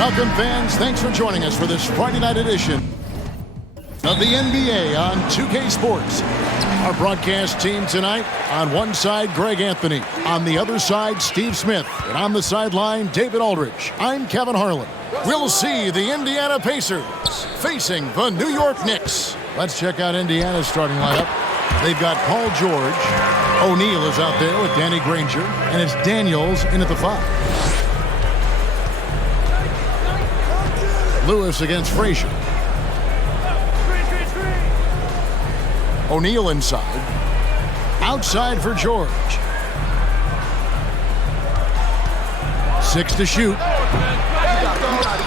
Welcome, fans. Thanks for joining us for this Friday night edition of the NBA on 2K Sports. Our broadcast team tonight, on one side, Greg Anthony. On the other side, Steve Smith. And on the sideline, David Aldridge. I'm Kevin Harlan. We'll see the Indiana Pacers facing the New York Knicks. Let's check out Indiana's starting lineup. They've got Paul George. O'Neal is out there with Danny Granger. And it's Daniels in at the 5. Lewis against Frazier. O'Neal inside. Outside for George. 6 to shoot.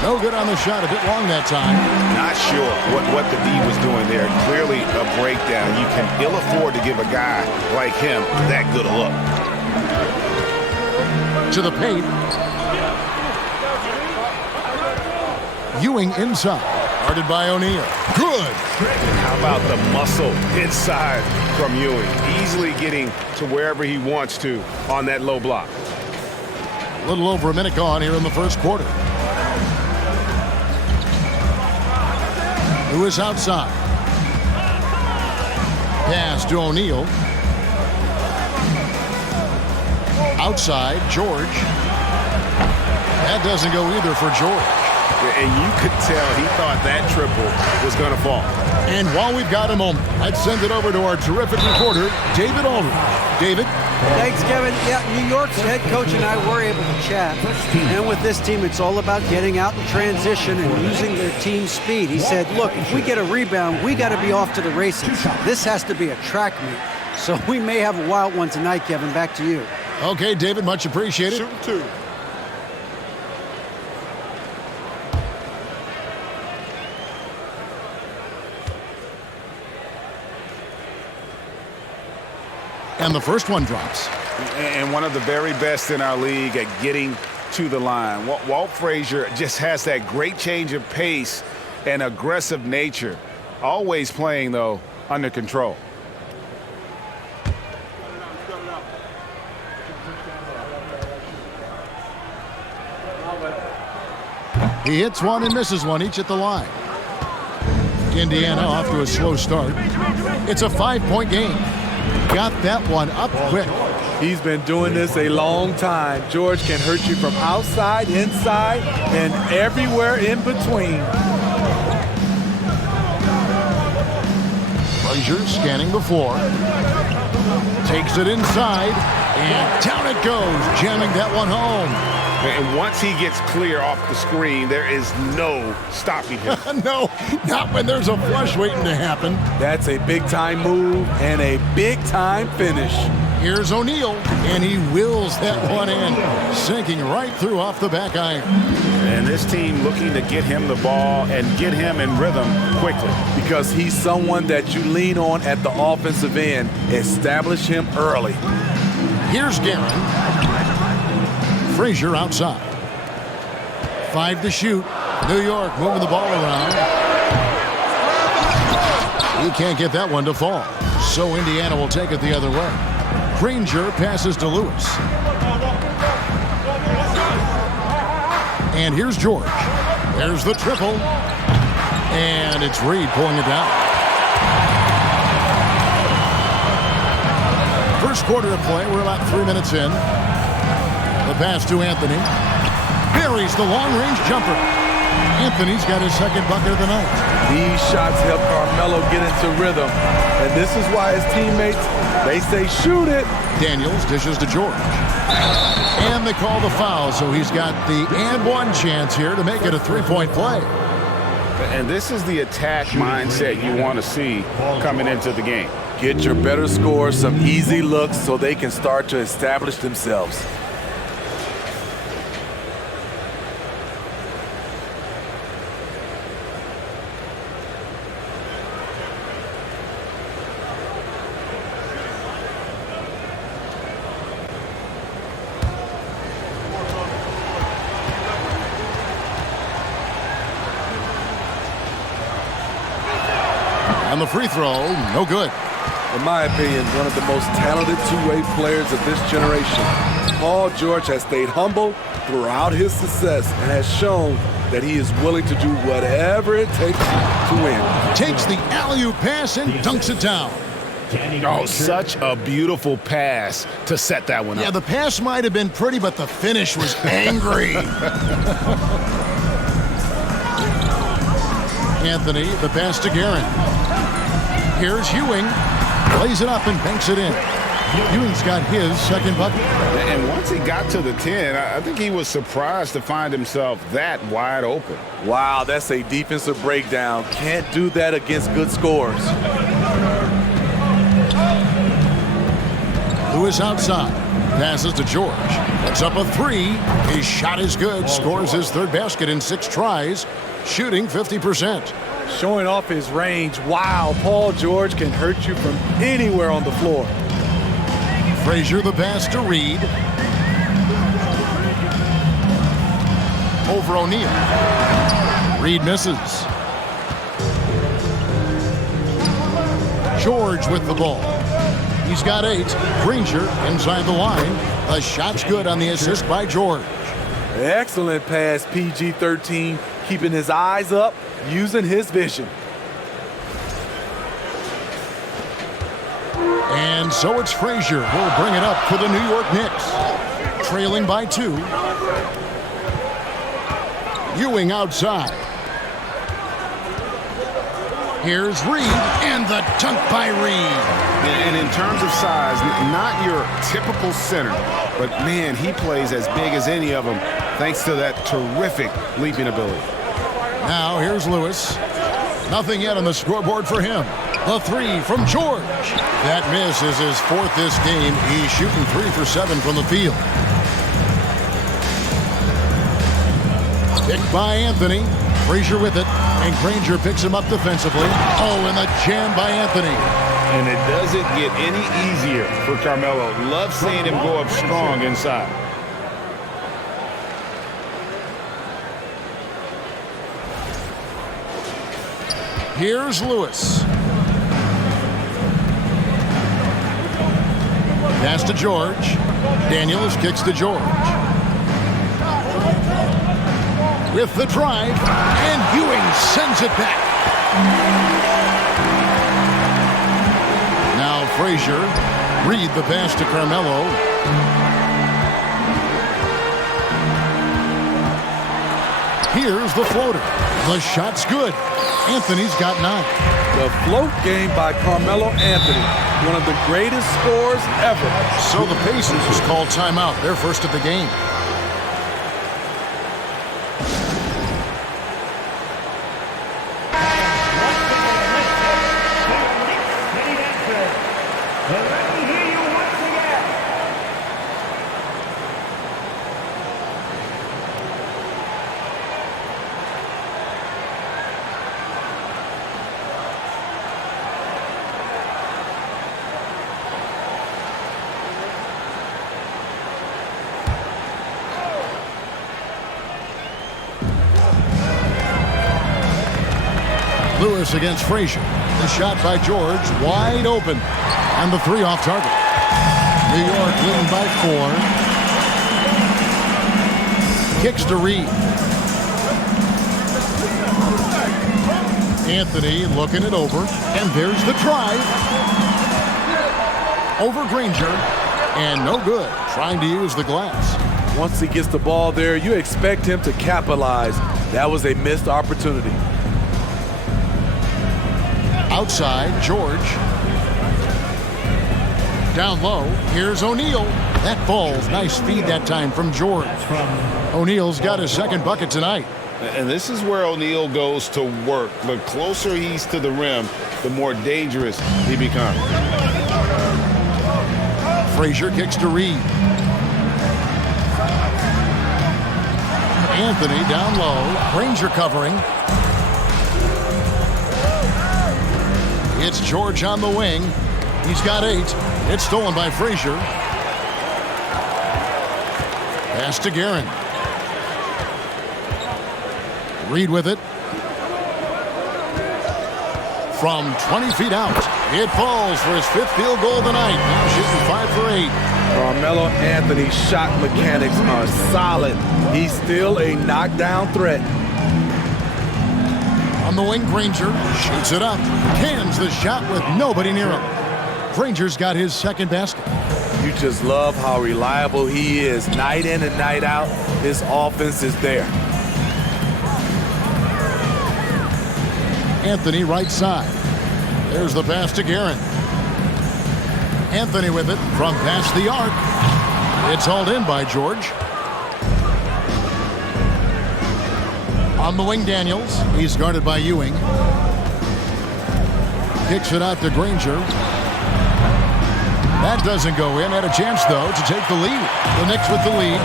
No good on the shot. A bit long that time. Not sure what the D was doing there. Clearly a breakdown. You can ill afford to give a guy like him that good a look. To the paint. Ewing inside. Guarded by O'Neal. Good. How about the muscle inside from Ewing? Easily getting to wherever he wants to on that low block. A little over a minute gone here in the first quarter. Lewis outside. Pass to O'Neal. Outside, George. That doesn't go either for George. And you could tell he thought that triple was going to fall. And while we've got a moment, I'd send it over to our terrific reporter, David Aldridge. David? Thanks, Kevin. Yeah, New York's head coach and I were able to chat. And with this team, it's all about getting out in transition and using their team speed. He said, look, if we get a rebound, we got to be off to the races. This has to be a track meet. So we may have a wild one tonight, Kevin. Back to you. Okay, David, much appreciated. Shooting 2. And the first one drops. And one of the very best in our league at getting to the line. Walt Frazier just has that great change of pace and aggressive nature. Always playing, though, under control. He hits one and misses one, each at the line. Indiana off to a slow start. It's a 5-point game. Got that one up quick. He's been doing this a long time. George can hurt you from outside, inside, and everywhere in between. Frazier scanning the floor. Takes it inside, and down it goes, jamming that one home. And once he gets clear off the screen, there is no stopping him. No, not when there's a flush waiting to happen. That's a big-time move and a big-time finish. Here's O'Neal, and he wills that one in, sinking right through off the back iron. And this team looking to get him the ball and get him in rhythm quickly. Because he's someone that you lean on at the offensive end. Establish him early. Here's Guerin. Frazier outside. 5 to shoot. New York moving the ball around. He can't get that one to fall. So Indiana will take it the other way. Granger passes to Lewis. And here's George. There's the triple. And it's Reed pulling it down. First quarter of play. We're about 3 minutes in. The pass to Anthony. Buries the long-range jumper. Anthony's got his second bucket of the night. These shots help Carmelo get into rhythm. And this is why his teammates, they say, shoot it. Daniels dishes to George. And they call the foul, so he's got the and one chance here to make it a 3-point play. And this is the attack mindset you want to see coming into the game. Get your better scores some easy looks so they can start to establish themselves. And the free throw, no good. In my opinion, one of the most talented two-way players of this generation. Paul George has stayed humble throughout his success and has shown that he is willing to do whatever it takes to win. Takes the alley-oop pass and dunks it down. Oh, such a beautiful pass to set that one up. Yeah, the pass might have been pretty, but the finish was angry. Anthony, the pass to Guerin. Here's Ewing. Plays it up and banks it in. Ewing's got his second bucket. And once he got to the 10, I think he was surprised to find himself that wide open. Wow, that's a defensive breakdown. Can't do that against good scores. Lewis outside. Passes to George. Puts up a three. His shot is good. Scores his third basket in 6 tries. Shooting 50%. Showing off his range. Wow, Paul George can hurt you from anywhere on the floor. Frazier the pass to Reed. Over O'Neal. Reed misses. George with the ball. He's got 8. Granger inside the line. The shot's good on the assist by George. Excellent pass, PG-13. Keeping his eyes up, using his vision. And so it's Frazier who'll bring it up for the New York Knicks. Trailing by 2. Ewing outside. Here's Reed, and the dunk by Reed. And in terms of size, not your typical center, but man, he plays as big as any of them thanks to that terrific leaping ability. Now here's Lewis. Nothing yet on the scoreboard for him. The 3 from George. That miss is his 4th this game. He's shooting 3 for 7 from the field. Picked by Anthony. Frazier with it, and Granger picks him up defensively. Oh, and the jam by Anthony. And it doesn't get any easier for Carmelo. Love seeing him go up strong inside. Here's Lewis. Pass to George. Daniels kicks to George. With the drive, and Ewing sends it back. Now Frazier. Reed the pass to Carmelo. Here's the floater. The shot's good. Anthony's got 9. The float game by Carmelo Anthony. One of the greatest scores ever. So the Pacers called timeout. They're first of the game. Lewis against Frazier. The shot by George, wide open. And the 3 off target. New York leading by 4. Kicks to Reed. Anthony looking it over. And there's the drive. Over Granger. And no good. Trying to use the glass. Once he gets the ball there, you expect him to capitalize. That was a missed opportunity. Outside, George. Down low, here's O'Neal. That falls. Nice feed that time from George. O'Neal's got his second bucket tonight. And this is where O'Neal goes to work. The closer he's to the rim, the more dangerous he becomes. Frazier kicks to Reed. Anthony down low. Granger covering. It's George on the wing. He's got 8. It's stolen by Frazier. Pass to Guerin. Reed with it. From 20 feet out. It falls for his 5th field goal of the night. Now shooting 5 for 8. Carmelo Anthony's shot mechanics are solid. He's still a knockdown threat. On the wing, Granger shoots it up. Cans the shot with nobody near him. Granger's got his 2nd basket. You just love how reliable he is. Night in and night out, his offense is there. Anthony right side. There's the pass to Guerin. Anthony with it from past the arc. It's hauled in by George. On the wing, Daniels. He's guarded by Ewing. Kicks it out to Granger. That doesn't go in. Had a chance, though, to take the lead. The Knicks with the lead.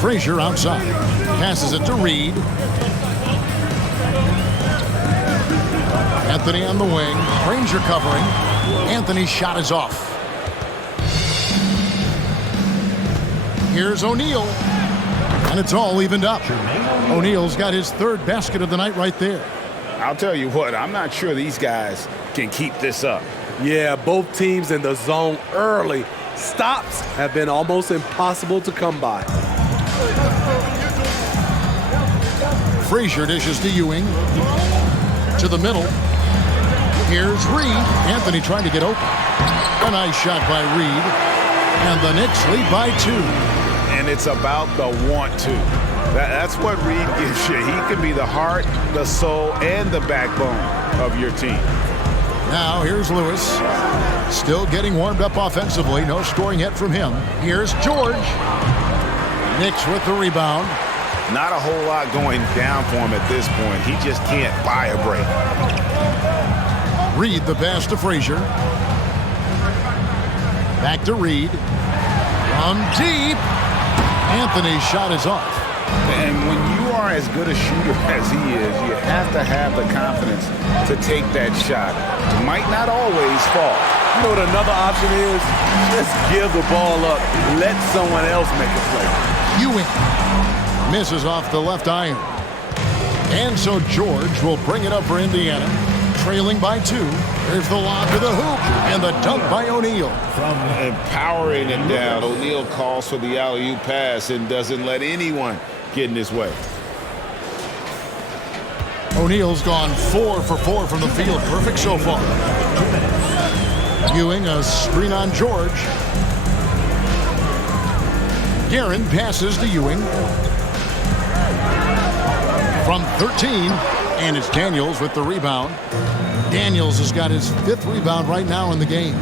Frazier outside. Passes it to Reed. Anthony on the wing. Granger covering. Anthony's shot is off. Here's O'Neal. And it's all evened up. O'Neal's got his 3rd basket of the night right there. I'll tell you what, I'm not sure these guys can keep this up. Yeah, both teams in the zone early. Stops have been almost impossible to come by. Frazier dishes to Ewing. To the middle. Here's Reed. Anthony trying to get open. A nice shot by Reed. And the Knicks lead by 2. And it's about the want to. That's what Reed gives you. He can be the heart, the soul, and the backbone of your team. Now here's Lewis. Still getting warmed up offensively. No scoring yet from him. Here's George. Knicks with the rebound. Not a whole lot going down for him at this point. He just can't buy a break. Reed the pass to Frazier. Back to Reed. From deep. Anthony's shot is off. And when you are as good a shooter as he is, you have to have the confidence to take that shot. It might not always fall. You know what another option is? Just give the ball up. Let someone else make a play. Ewing misses off the left iron. And so George will bring it up for Indiana. Trailing by 2. There's the lob to the hoop. And the dunk by O'Neal. And powering it down. O'Neal calls for the alley-oop pass and doesn't let anyone get in his way. O'Neal's gone 4 for 4 from the field. Perfect so far. Ewing a screen on George. Guerin passes to Ewing. From 13. And it's Daniels with the rebound. Daniels has got his 5th rebound right now in the game.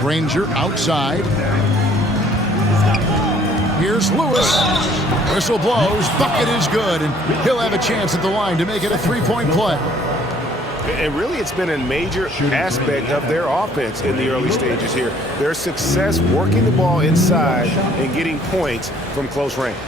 Granger outside. Here's Lewis. Whistle blows. Bucket is good. And he'll have a chance at the line to make it a 3-point play. And really, it's been a major aspect of their offense in the early stages here. Their success working the ball inside and getting points from close range.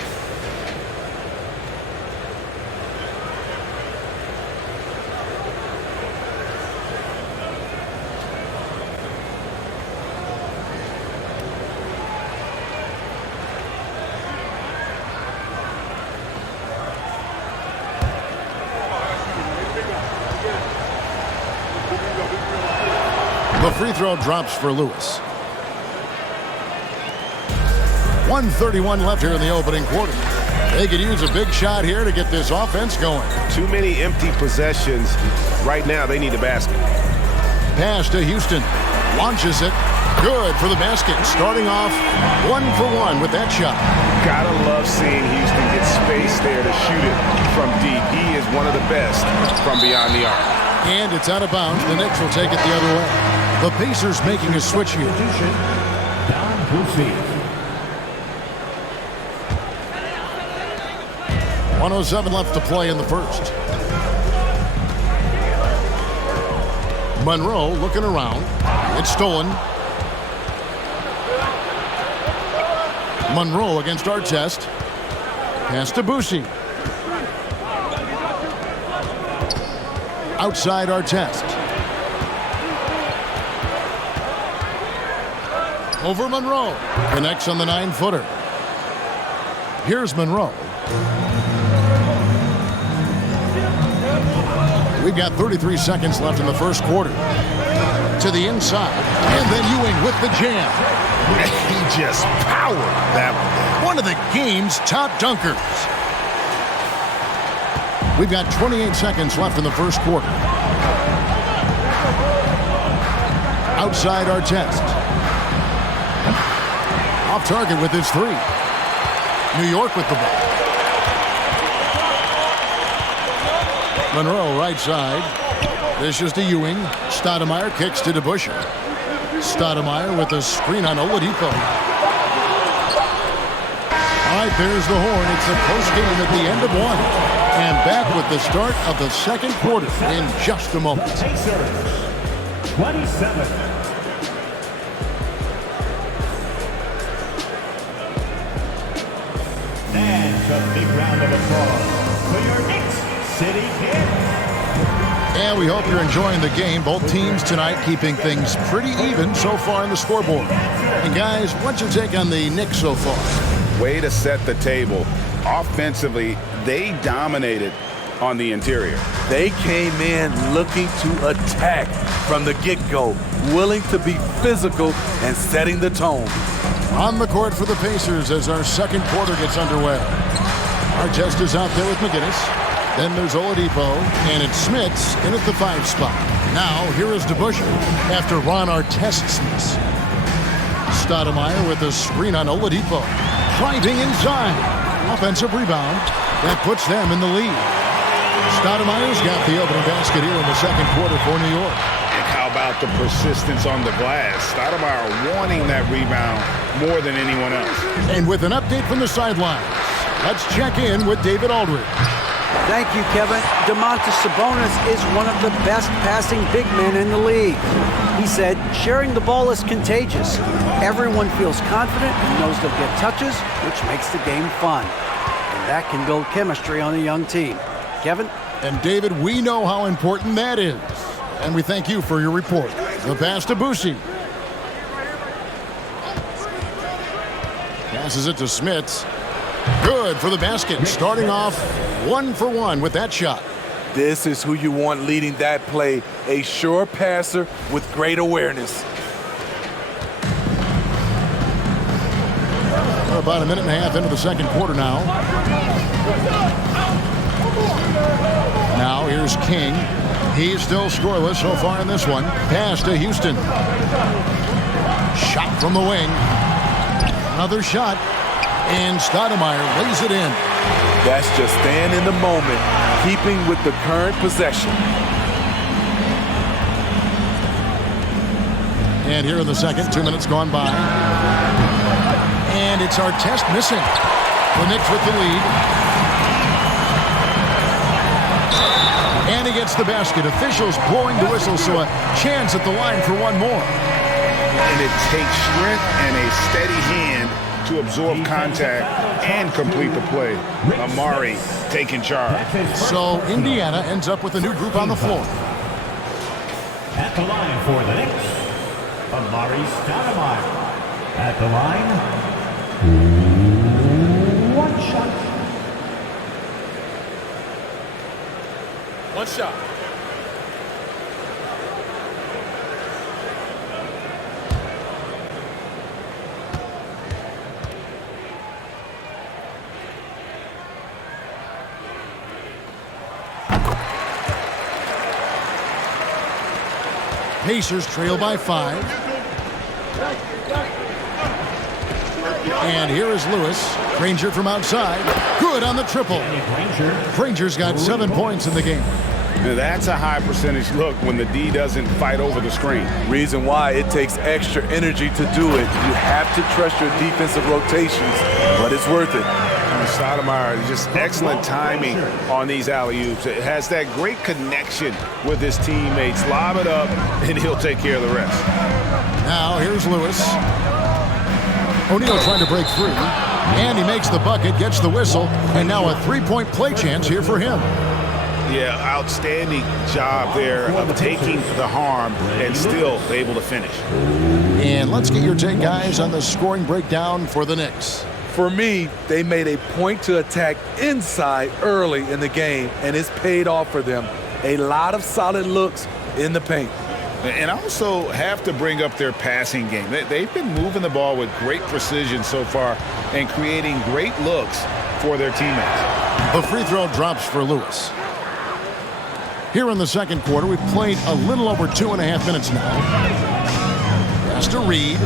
The free throw drops for Lewis. 1:31 left here in the opening quarter. They could use a big shot here to get this offense going. Too many empty possessions. Right now, they need a basket. Pass to Houston. Launches it. Good for the basket. Starting off 1 for 1 with that shot. Gotta love seeing Houston get space there to shoot it from deep. He is one of the best from beyond the arc. And it's out of bounds. The Knicks will take it the other way. The Pacers making a switch here. 1:07 left to play in the first. Monroe looking around. It's stolen. Monroe against Artest. Pass to Boucy. Outside Artest. Over Monroe. Connects on the 9-footer. Here's Monroe. We've got 33 seconds left in the first quarter. To the inside, and then Ewing with the jam. He just powered that one. One of the game's top dunkers. We've got 28 seconds left in the first quarter. Outside Artest. Off target with his three. New York with the ball. Monroe right side. This is to Ewing. Stoudemire kicks to DeBusschere. Stoudemire with a screen on Oladipo. All right, there's the horn. It's a close game at the end of one. And back with the start of the second quarter in just a moment. 27. And a big round of applause for your Knicks City Kid. And we hope you're enjoying the game. Both teams tonight keeping things pretty even so far on the scoreboard. And guys, what's your take on the Knicks so far? Way to set the table. Offensively, they dominated on the interior. They came in looking to attack from the get-go, willing to be physical and setting the tone. On the court for the Pacers as our second quarter gets underway. Artest is out there with McGinnis. Then there's Oladipo, and it's Smits in at the 5 spot. Now, here is DeBusschere after Ron Artest's miss. Stoudemire with a screen on Oladipo. Driving inside. Offensive rebound. That puts them in the lead. Stoudemire's got the opening basket here in the second quarter for New York. And how about the persistence on the glass? Stoudemire wanting that rebound more than anyone else. And with an update from the sidelines, let's check in with David Aldridge. Thank you, Kevin. Domantas Sabonis is one of the best passing big men in the league. He said, sharing the ball is contagious. Everyone feels confident and knows they'll get touches, which makes the game fun. And that can build chemistry on a young team. Kevin? And David, we know how important that is. And we thank you for your report. The pass to Boucher. Passes it to Smits. Good for the basket. Starting off 1 for 1 with that shot. This is who you want leading that play. A sure passer with great awareness. We're about a minute and a half into the second quarter now. Now here's King. He's still scoreless so far in this one. Pass to Houston. Shot from the wing. Another shot. And Stoudemire lays it in. That's just staying in the moment, keeping with the current possession. And here in the second, 2 minutes gone by. And it's Artest missing. The Knicks with the lead. And he gets the basket. Officials blowing the whistle, so a chance at the line for one more. And it takes strength and a steady hand to absorb contact and complete the play. Amari taking charge. So Indiana ends up with a new group on the floor. At the line for the Knicks, Amari Stoudemire. At the line, 1 shot. 1 shot. Pacers trail by 5. And here is Lewis. Granger from outside. Good on the triple. Granger's got 7 points in the game. Now that's a high percentage look when the D doesn't fight over the screen. Reason why it takes extra energy to do it. You have to trust your defensive rotations, but it's worth it. Stoudemire, just excellent timing on these alley-oops. It has that great connection with his teammates. Lob it up, and he'll take care of the rest. Now here's Lewis. O'Neal trying to break free. And he makes the bucket, gets the whistle, and now a 3-point play chance here for him. Yeah, outstanding job there of taking the harm and still able to finish. And let's get your take, guys, on the scoring breakdown for the Knicks. For me, they made a point to attack inside early in the game, and it's paid off for them. A lot of solid looks in the paint. And also have to bring up their passing game. They've been moving the ball with great precision so far and creating great looks for their teammates. The free throw drops for Lewis. Here in the second quarter, we've played a little over 2.5 minutes now. Has to Reed.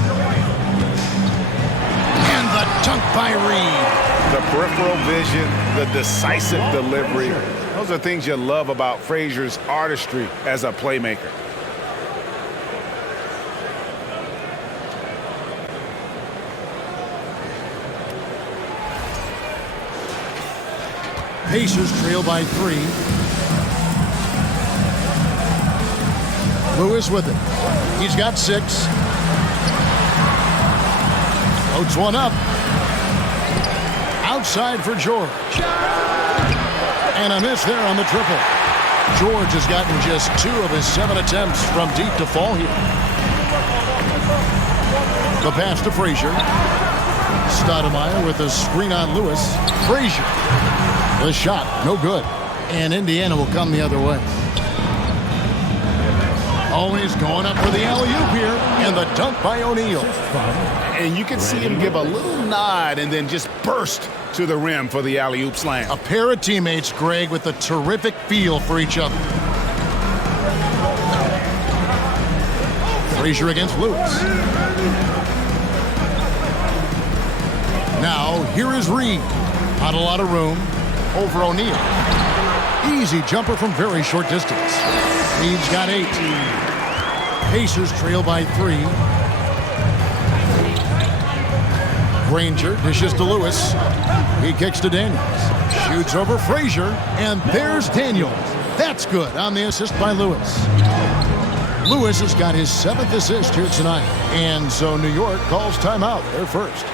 And the dunk by Reed. The peripheral vision, the decisive delivery. Those are things you love about Frazier's artistry as a playmaker. Pacers trail by 3. Lewis with it. He's got 6. Floats one up. Outside for George. And a miss there on the triple. George has gotten just 2 of his 7 attempts from deep to fall here. The pass to Frazier. Stoudemire with a screen on Lewis. Frazier. The shot, no good. And Indiana will come the other way. Always going up for the alley-oop here. And the dunk by O'Neal. And you can see him give a little nod and then just burst to the rim for the alley-oop slam. A pair of teammates, Greg, with a terrific feel for each other. Frazier against Lewis. Now, here is Reed. Not a lot of room. Over O'Neal. Easy jumper from very short distance. Reed's got 8. Pacers trail by 3. Granger dishes to Lewis. He kicks to Daniels. Shoots over Frazier. And there's Daniels. That's good on the assist by Lewis. Lewis has got his 7th assist here tonight. And so New York calls timeout. They're first.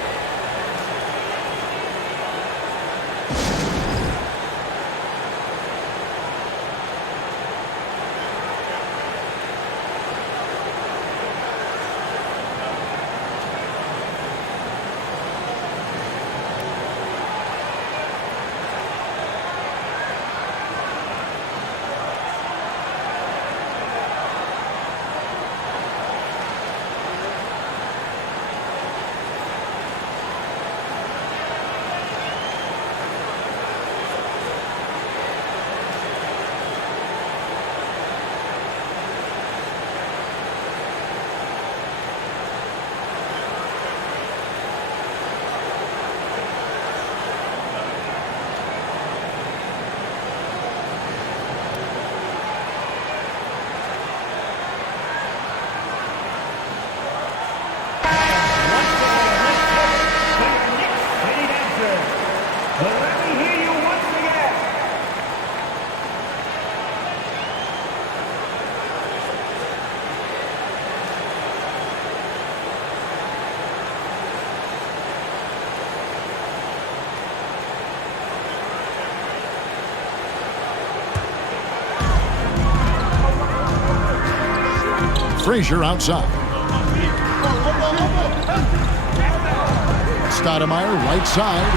Frazier outside. Stoudemire right side.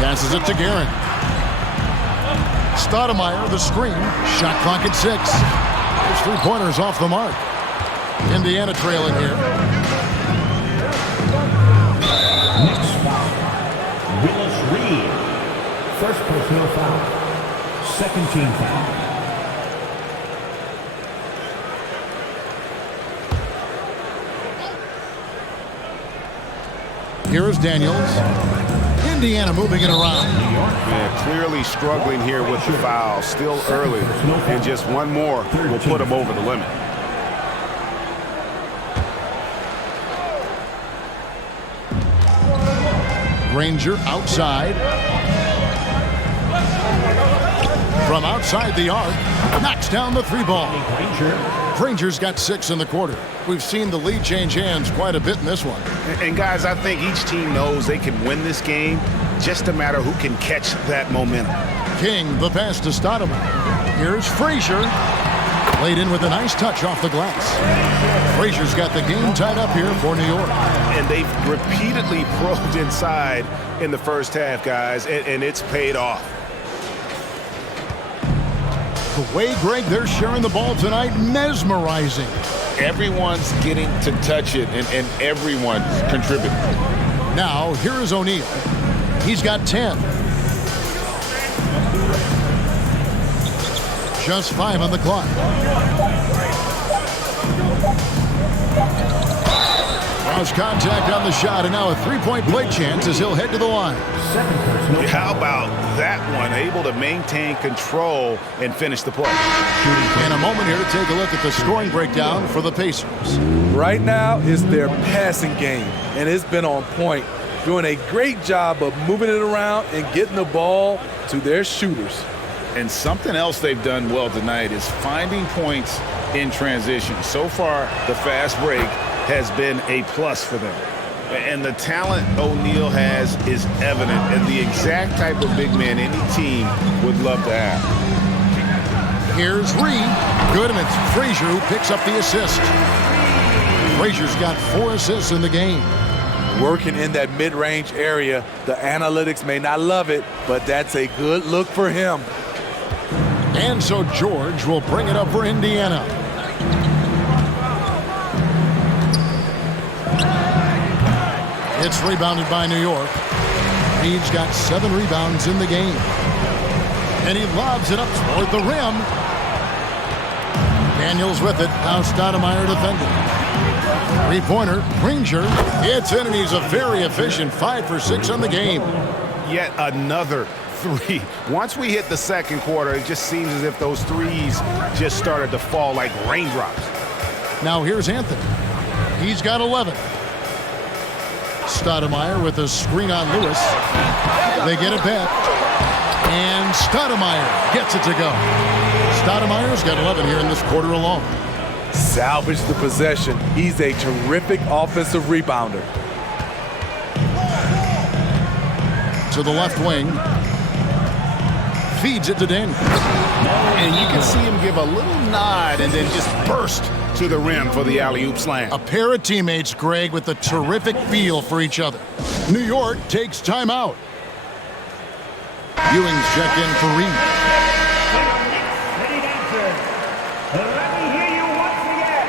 Passes it to Guerin. Stoudemire the screen. Shot clock at 6. There's 3-pointers off the mark. Indiana trailing here. Next foul. Willis Reed. First personal foul. Second team foul. Here's Daniels. Indiana moving it around. Yeah, clearly struggling here with the foul. Still early. And just one more will put him over the limit. Granger outside. From outside the arc. Knocks down the 3-ball. Granger's got 6 in the quarter. We've seen the lead change hands quite a bit in this one. And guys, I think each team knows they can win this game. Just a matter who can catch that momentum. King, the pass to Stoudemire. Here's Frazier. Laid in with a nice touch off the glass. Frazier's got the game tied up here for New York. And they've repeatedly probed inside in the first half, guys, and it's paid off. The way, Greg, they're sharing the ball tonight, mesmerizing. Everyone's getting to touch it, and everyone's contributing. Now, here is O'Neal. He's got 10. Just 5 on the clock. Cross contact on the shot, and now a three-point play chance as he'll head to the line. How about that one? Able to maintain control and finish the play. In a moment here to take a look at the scoring breakdown for the Pacers. Right now, it's their passing game, and it's been on point, doing a great job of moving it around and getting the ball to their shooters. And something else they've done well tonight is finding points in transition. So far, the fast break has been a plus for them. And the talent O'Neal has is evident, and the exact type of big man any team would love to have. Here's Reed. Good, and it's Frazier who picks up the assist. Frazier's got 4 assists in the game. Working in that mid-range area, the analytics may not love it, but that's a good look for him. And so George will bring it up for Indiana. It's rebounded by New York. Reed's got 7 rebounds in the game. And he lobs it up toward the rim. Daniels with it. Now Stoudemire defending. Three-pointer, Granger. It's in, and he's a very efficient 5 for 6 on the game. Yet another 3. Once we hit the second quarter, it just seems as if those threes just started to fall like raindrops. Now here's Anthony. He's got 11. Stoudemire with a screen on Lewis. They get it back. And Stoudemire gets it to go. Stoudemire's got 11 here in this quarter alone. Salvage the possession. He's a terrific offensive rebounder. To the left wing. Feeds it to Daniels. And you can see him give a little nod and then just burst to the rim for the alley-oop slam. A pair of teammates, Greg, with a terrific feel for each other. New York takes timeout. Ewing's checked in for Reed. Let me hear you once again.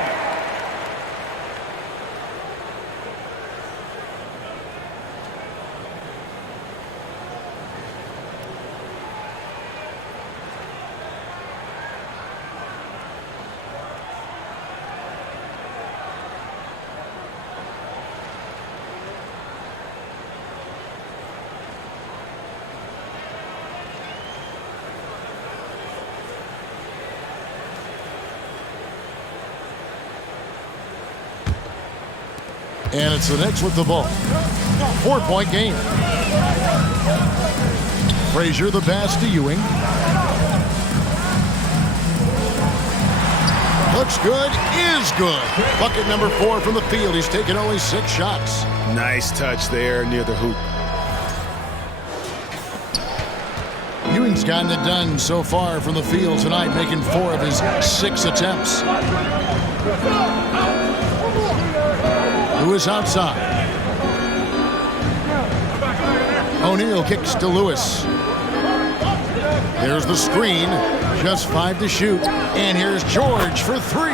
And it's the Knicks with the ball. 4-point game. Frazier the pass to Ewing. Looks good, is good. Bucket number 4 from the field. He's taken only 6 shots. Nice touch there near the hoop. Ewing's gotten it done so far from the field tonight, making 4 of his 6 attempts. Lewis outside. O'Neal kicks to Lewis. There's the screen. Just 5 to shoot. And here's George for 3.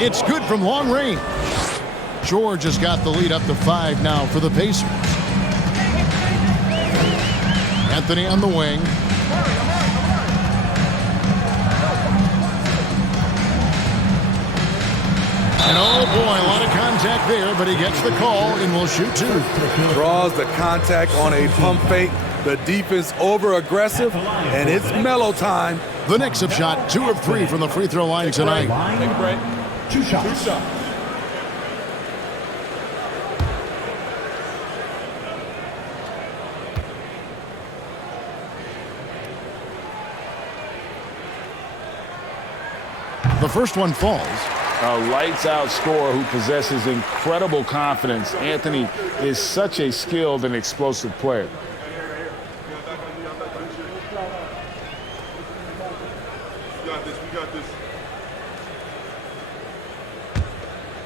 It's good from long range. George has got the lead up to 5 now for the Pacers. Anthony on the wing. And oh boy, a lot of contact there, but he gets the call and will shoot 2. Draws the contact on a pump fake. The defense over-aggressive, and it's mellow time. The Knicks have shot 2 of 3 from the free throw line tonight. Line, 2 shots. The first one falls. A lights-out scorer who possesses incredible confidence. Anthony is such a skilled and explosive player. We got this.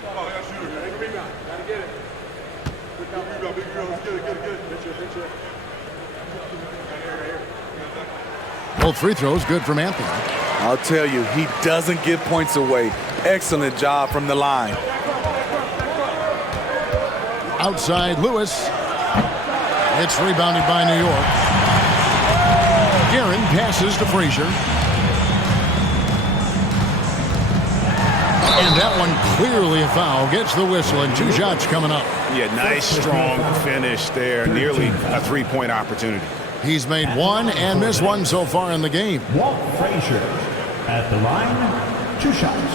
Oh, yeah, shooter. Big rebound. Gotta get it. Big rebound. Let's get it. Hit you. Both free throws good from Anthony. I'll tell you, he doesn't give points away. Excellent job from the line. Outside Lewis. It's rebounded by New York. Guerin passes to Frazier. And that one clearly a foul. Gets the whistle and 2 shots coming up. Yeah, nice, strong finish there. Nearly a three-point opportunity. He's made 1 and missed 1 so far in the game. Walt Frazier at the line, 2 shots.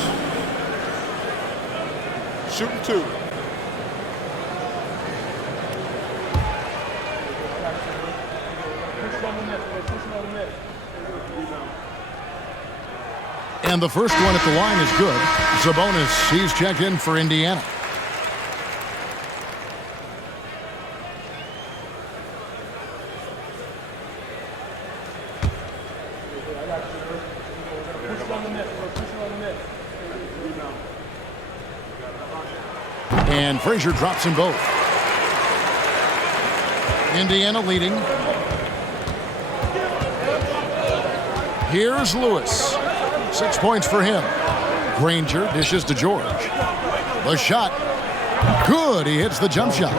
Shooting 2. And the first one at the line is good. Sabonis, he's checked in for Indiana. And Frazier drops them both. Indiana leading. Here's Lewis. 6 points for him. Granger dishes to George. The shot. Good. He hits the jump shot.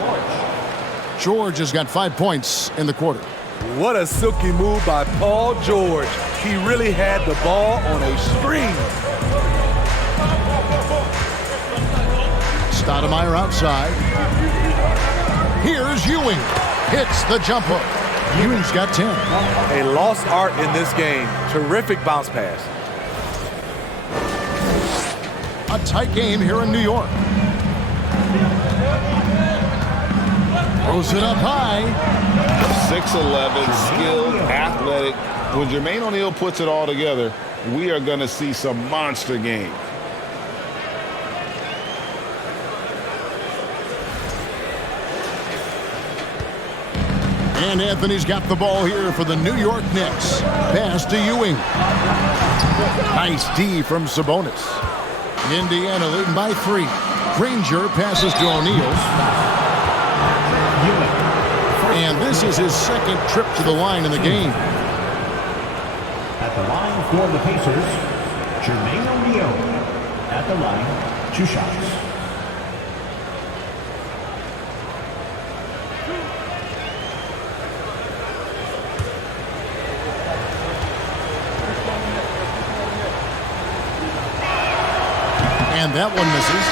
George has got 5 points in the quarter. What a silky move by Paul George. He really had the ball on a string. Stoudemire outside. Here's Ewing. Hits the jump hook. Ewing's got 10. A lost art in this game. Terrific bounce pass. A tight game here in New York. Throws it up high. 6'11", skilled, athletic. When Jermaine O'Neal puts it all together, we are going to see some monster games. And Anthony's got the ball here for the New York Knicks. Pass to Ewing. Nice D from Sabonis. Indiana leading by 3. Granger passes to O'Neal. And this is his second trip to the line in the game. At the line for the Pacers, Jermaine O'Neal. At the line, 2 shots. And that one misses.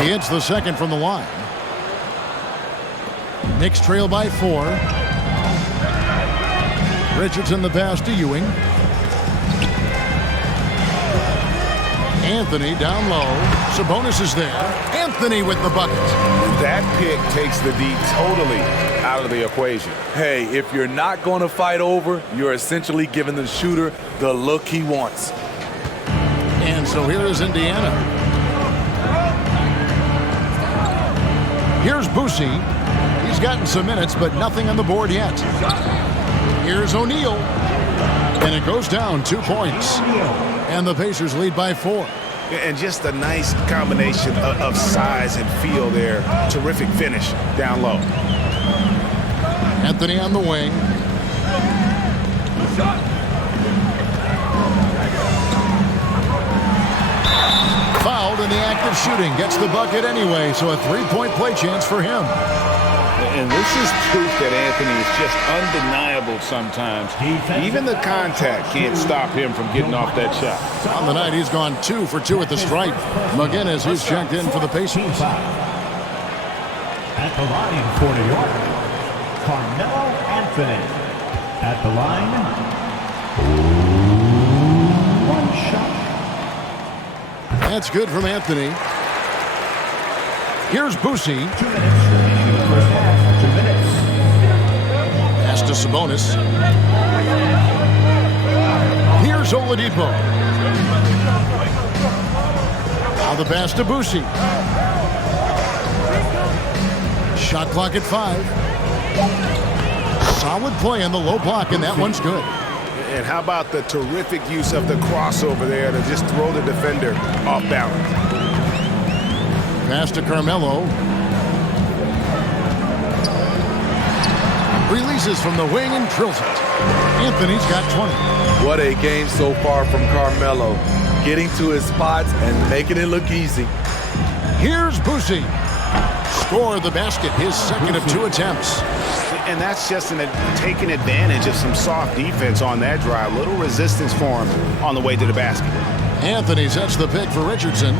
He hits the second from the line. Knicks trail by 4. Richardson the pass to Ewing. Anthony down low. Sabonis is there. Anthony with the bucket. That pick takes the D totally out of the equation. Hey, if you're not going to fight over, you're essentially giving the shooter the look he wants. And so here is Indiana. Here's Boosie. He's gotten some minutes, but nothing on the board yet. Here's O'Neal. And it goes down 2 points. And the Pacers lead by 4. And just a nice combination of size and feel there. Terrific finish down low. Anthony on the wing. Fouled in the act of shooting. Gets the bucket anyway, so a 3-point play chance for him. And this is proof that Anthony is just undeniable sometimes. Even the contact can't stop him from getting off that shot. On the night, he's gone 2 for 2 at the stripe. McGinnis, who's checked in for the Pacers. At the line for New York, Carmelo Anthony. At the line, 1 shot. That's good from Anthony. Here's Boosie. 2 minutes remaining in the first half. 2 minutes. Pass to Sabonis. Here's Oladipo. Now the pass to Boosie. Shot clock at 5. Solid play on the low block, and that one's good. And how about the terrific use of the crossover there to just throw the defender off balance. Pass to Carmelo. Releases from the wing and drills it. Anthony's got 20. What a game so far from Carmelo. Getting to his spots and making it look easy. Here's Boosie. Score the basket, his second of 2 attempts. And that's just taking advantage of some soft defense on that drive. Little resistance for him on the way to the basket. Anthony sets the pick for Richardson.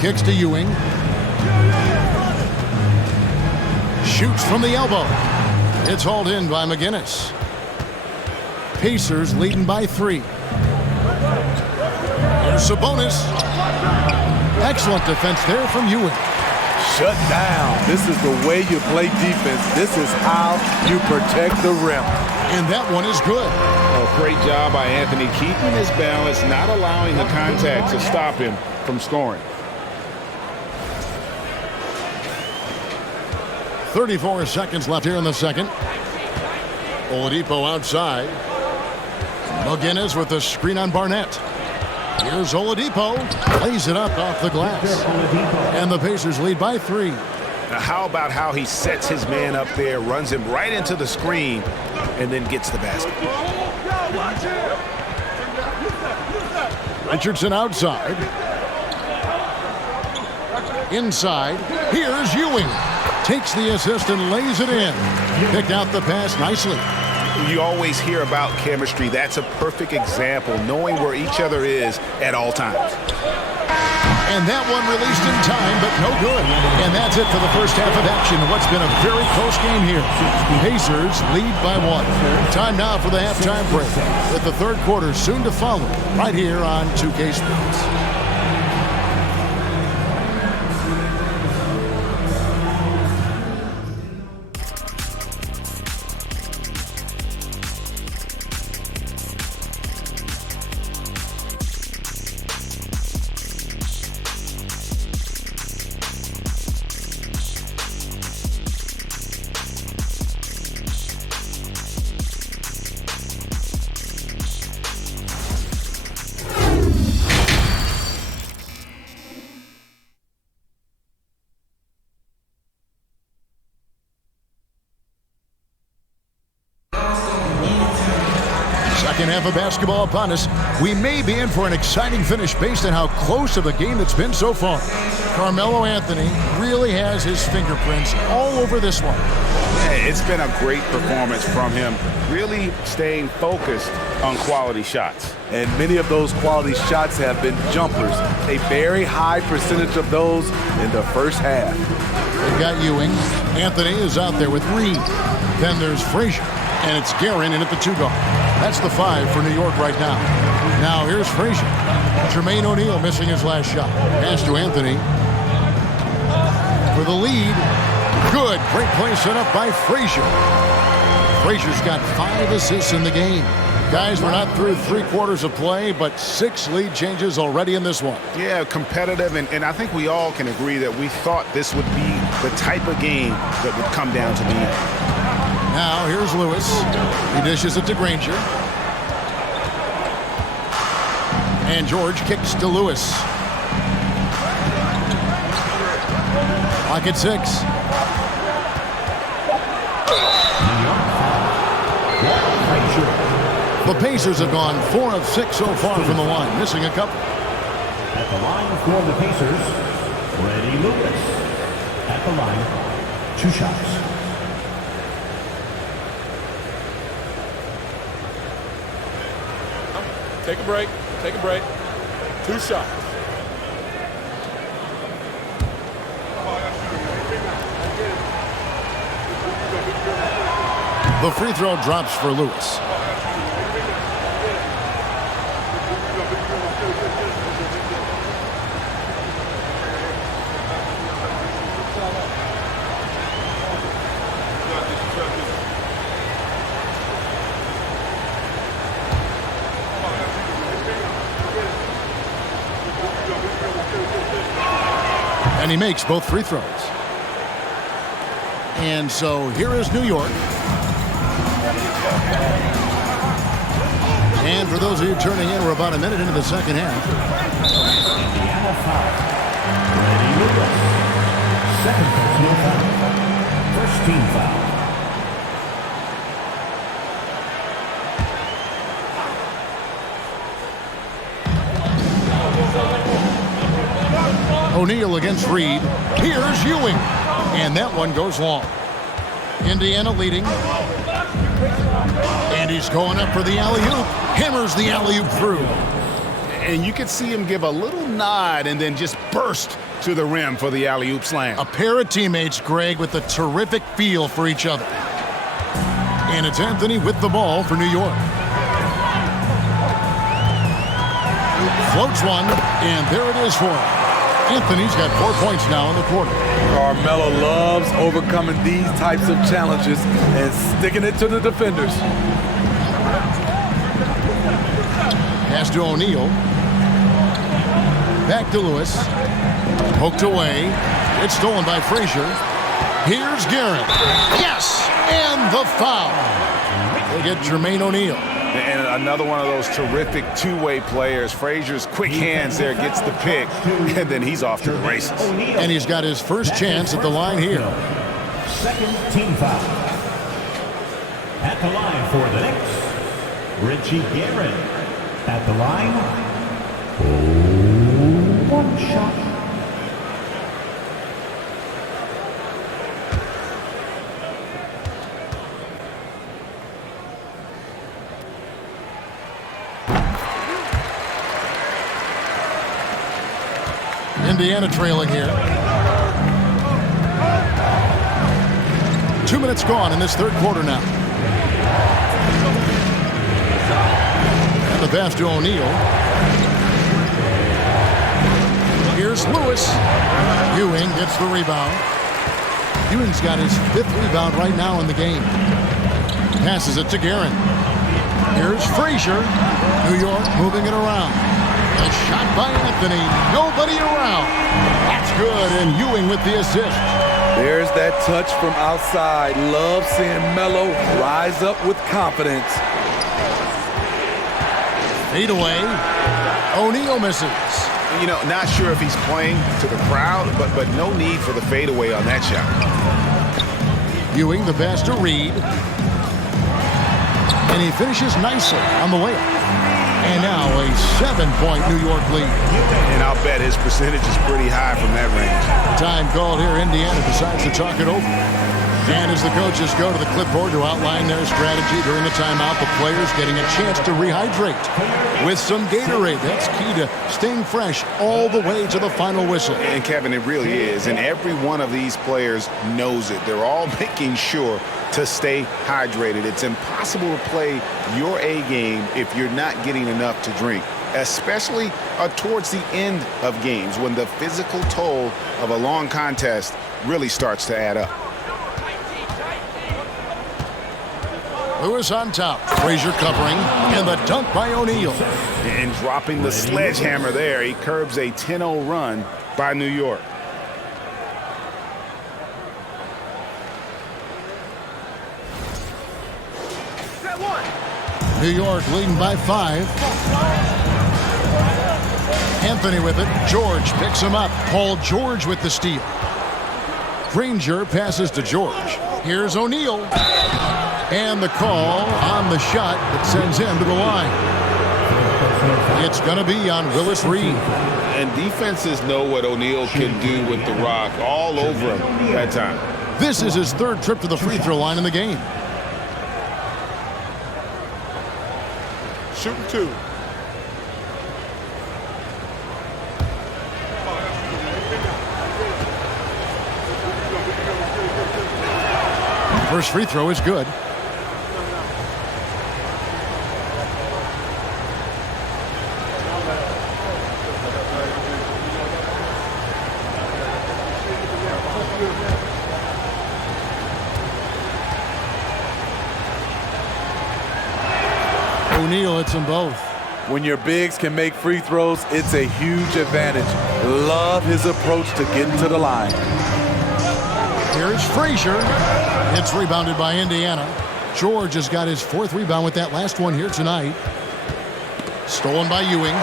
Kicks to Ewing. Shoots from the elbow. It's hauled in by McGinnis. Pacers leading by 3. There's Sabonis. Excellent defense there from Ewing. Shut down. This is the way you play defense. This is how you protect the rim. And that one is good. Oh, great job by Anthony keeping his balance, not allowing the contact to stop him from scoring. 34 seconds left here in the second. Oladipo outside. McGinnis with the screen on Barnett. Here's Oladipo. Lays it up off the glass. And the Pacers lead by 3. Now, how about how he sets his man up there, runs him right into the screen, and then gets the basket. Richardson outside. Inside. Here's Ewing. Takes the assist and lays it in. Picked out the pass nicely. You always hear about chemistry. That's a perfect example, knowing where each other is at all times. And that one released in time, but no good. And that's it for the first half of action. What's been a very close game here. Pacers lead by 1. Time now for the halftime break, with the third quarter soon to follow, right here on 2K Sports. Second half of basketball upon us. We may be in for an exciting finish based on how close of a game it's been so far. Carmelo Anthony really has his fingerprints all over this one. Yeah, it's been a great performance from him, really staying focused on quality shots. And many of those quality shots have been jumpers. A very high percentage of those in the first half. They've got Ewing. Anthony is out there with Reed. Then there's Frazier. And it's Guerin in at the 2 guard. That's the 5 for New York right now. Now here's Frazier. Jermaine O'Neal missing his last shot. Pass to Anthony. For the lead. Good. Great play set up by Frazier. Frazier's got 5 assists in the game. Guys, we're not through 3 quarters of play, but 6 lead changes already in this one. Yeah, competitive, and I think we all can agree that we thought this would be the type of game that would come down to the end. Now here's Lewis. He dishes it to Granger. And George kicks to Lewis. Clock at 6. The Pacers have gone 4 of 6 so far from the line, missing a couple. At the line for the Pacers, Freddie Lewis. At the line, 2 shots. Take a break. Take a break. 2 shots. The free throw drops for Lewis. And he makes both free throws. And so here is New York. And for those of you turning in, we're about a minute into the second half. Indiana foul. Ready, Lucas. Second personal foul. First team foul. O'Neal against Reed. Here's Ewing. And that one goes long. Indiana leading. And he's going up for the alley-oop. Hammers the alley-oop through. And you could see him give a little nod and then just burst to the rim for the alley-oop slam. A pair of teammates, Greg, with a terrific feel for each other. And it's Anthony with the ball for New York. Floats one, and there it is for him. Anthony's got 4 points now in the quarter. Carmelo loves overcoming these types of challenges and sticking it to the defenders. Pass to O'Neal. Back to Lewis. Poked away. It's stolen by Frazier. Here's Garrett. Yes! And the foul. They get Jermaine O'Neal. And another one of those terrific two-way players. Frazier's quick hands there gets the pick, and then he's off to the races. And he's got his first chance at the line here. Second team foul. At the line for the Knicks, Richie Garrett. At the line, one shot. Indiana trailing here. 2 minutes gone in this third quarter now. And the pass to O'Neal. Here's Lewis. Ewing gets the rebound. Ewing's got his 5th rebound right now in the game. Passes it to Guerin. Here's Frazier. New York moving it around. A shot by Anthony. Nobody around. That's good, and Ewing with the assist. There's that touch from outside. Love seeing Melo rise up with confidence. Fade away. O'Neal misses. You know, not sure if he's playing to the crowd, but no need for the fadeaway on that shot. Ewing the pass to Reed. And he finishes nicely on the way up. And now a 7-point New York lead. And I'll bet his percentage is pretty high from that range. Time called here. Indiana decides to talk it over. And as the coaches go to the clipboard to outline their strategy during the timeout, the players getting a chance to rehydrate with some Gatorade. That's key to staying fresh all the way to the final whistle. And Kevin, it really is. And every one of these players knows it. They're all making sure to stay hydrated. It's impossible to play your A game if you're not getting enough to drink, especially towards the end of games when the physical toll of a long contest really starts to add up. Lewis on top. Frazier covering. And the dunk by O'Neal. And dropping the sledgehammer there, he curbs a 10-0 run by New York. New York leading by 5. Anthony with it. George picks him up. Paul George with the steal. Granger passes to George. Here's O'Neal. And the call on the shot that sends him to the line. It's going to be on Willis Reed. And defenses know what O'Neal can do with the rock all over him that time. This is his 3rd trip to the free throw line in the game. Shooting 2. First free throw is good. O'Neal hits them both. When your bigs can make free throws, it's a huge advantage. Love his approach to getting to the line. Here's Frazier. It's rebounded by Indiana. George has got his 4th rebound with that last one here tonight. Stolen by Ewing.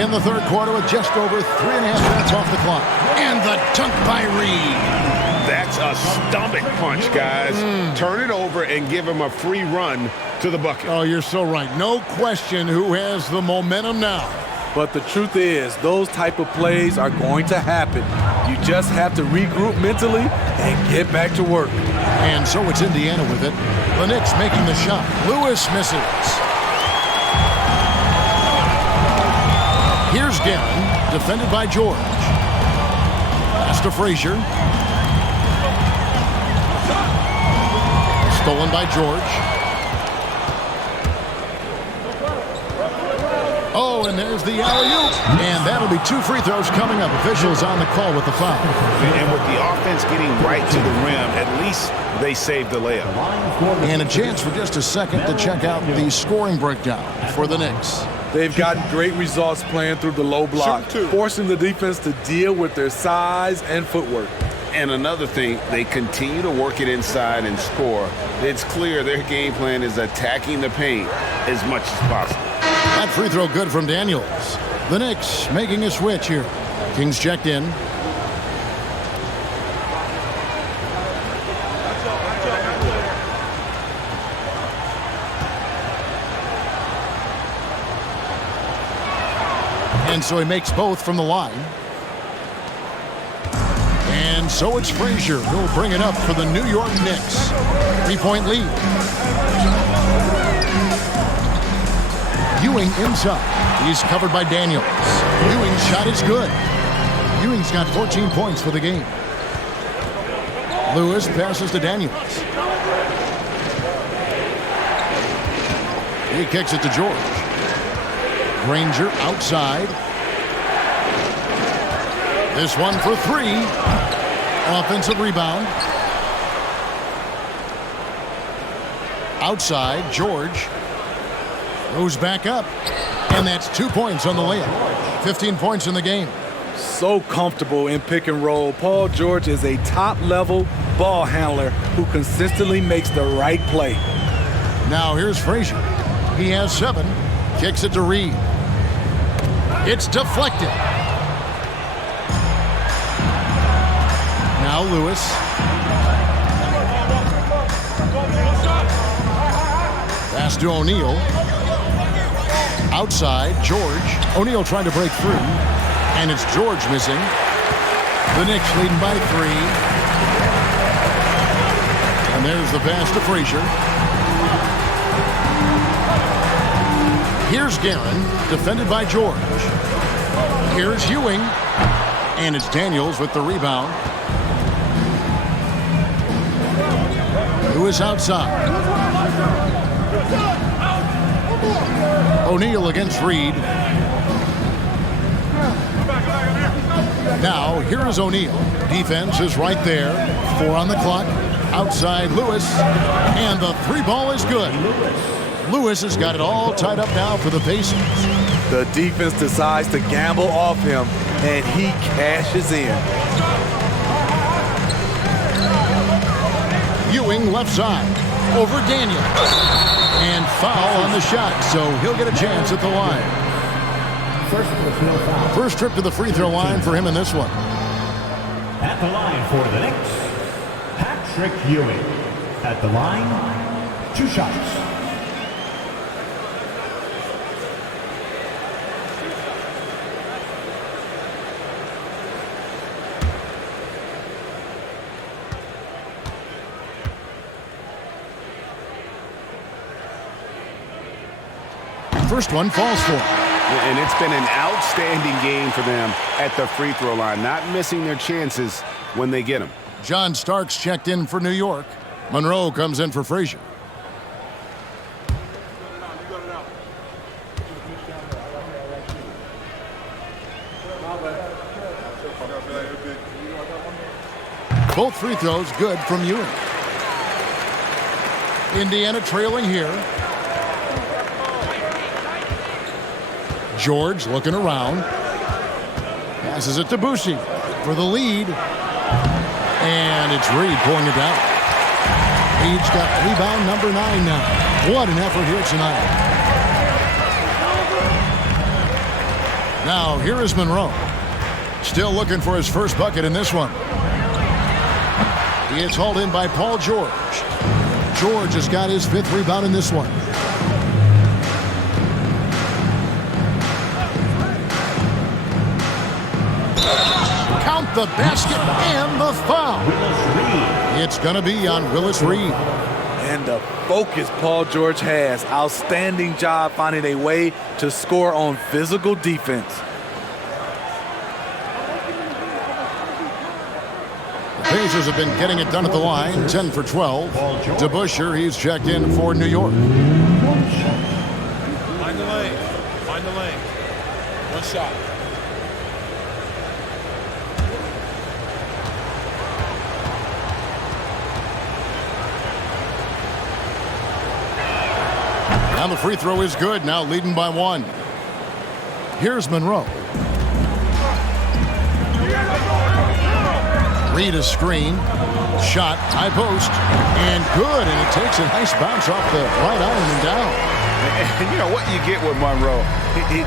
In the third quarter with just over 3.5 minutes off the clock. And the dunk by Reed. That's a stomach punch, guys. Turn it over and give him a free run to the bucket. Oh, you're so right. No question who has the momentum now. But the truth is, those type of plays are going to happen. You just have to regroup mentally and get back to work. And so it's Indiana with it. The Knicks making the shot. Lewis misses. Here's Guerin, defended by George. Pass to Frazier. Stolen by George. Oh, and there's the alley-oop. And that'll be 2 free throws coming up. Officials on the call with the foul. And with the offense getting right to the rim, at least they saved the layup. And a chance for just a second to check out the scoring breakdown for the Knicks. They've gotten great results playing through the low block, forcing the defense to deal with their size and footwork. And another thing, they continue to work it inside and score. It's clear their game plan is attacking the paint as much as possible. That free throw good from Daniels. The Knicks making a switch here. Kings checked in. And so he makes both from the line. And so it's Frazier who'll bring it up for the New York Knicks. 3-point lead. Ewing inside. He's covered by Daniels. Ewing's shot is good. Ewing's got 14 points for the game. Lewis passes to Daniels. He kicks it to George. Granger outside. This one for 3. Offensive rebound. Outside, George goes back up. And that's 2 points on the layup. 15 points in the game. So comfortable in pick and roll. Paul George is a top-level ball handler who consistently makes the right play. Now here's Frazier. He has 7. Kicks it to Reed. It's deflected. Now Lewis. Pass to O'Neal. Outside, George. O'Neal trying to break through. And it's George missing. The Knicks leading by 3. And there's the pass to Frazier. Here's Guerin, defended by George. Here's Ewing. And it's Daniels with the rebound. Lewis outside. O'Neal against Reed. Now, here is O'Neal. Defense is right there. 4 on the clock. Outside Lewis. And the 3 ball is good. Lewis has got it all tied up now for the Pacers. The defense decides to gamble off him, and he cashes in. Ewing left side. Over Daniels. And foul on the shot, so he'll get a chance at the line. First trip to the free throw line for him in this one. At the line for the Knicks, Patrick Ewing. At the line, 2 shots. First one falls for him. And it's been an outstanding game for them at the free throw line, not missing their chances when they get them. John Starks checked in for New York. Monroe comes in for Frazier. Both free throws good from Ewing. Indiana trailing here. George looking around. Passes it to Boucher for the lead. And it's Reed pulling it down. He's got rebound number 9 now. What an effort here tonight. Now, here is Monroe. Still looking for his first bucket in this one. He is hauled in by Paul George. George has got his 5th rebound in this one. Count the basket and the foul. It's going to be on Willis Reed. And the focus Paul George has. Outstanding job finding a way to score on physical defense. The Pacers have been getting it done at the line, 10 for 12. DeBusschere, he's checked in for New York. Find the lane. Find the lane. One shot. And the free throw is good, now leading by 1. Here's Monroe. Reed a screen. Shot, high post, and good. And it takes a nice bounce off the right iron and down. And you know what you get with Monroe?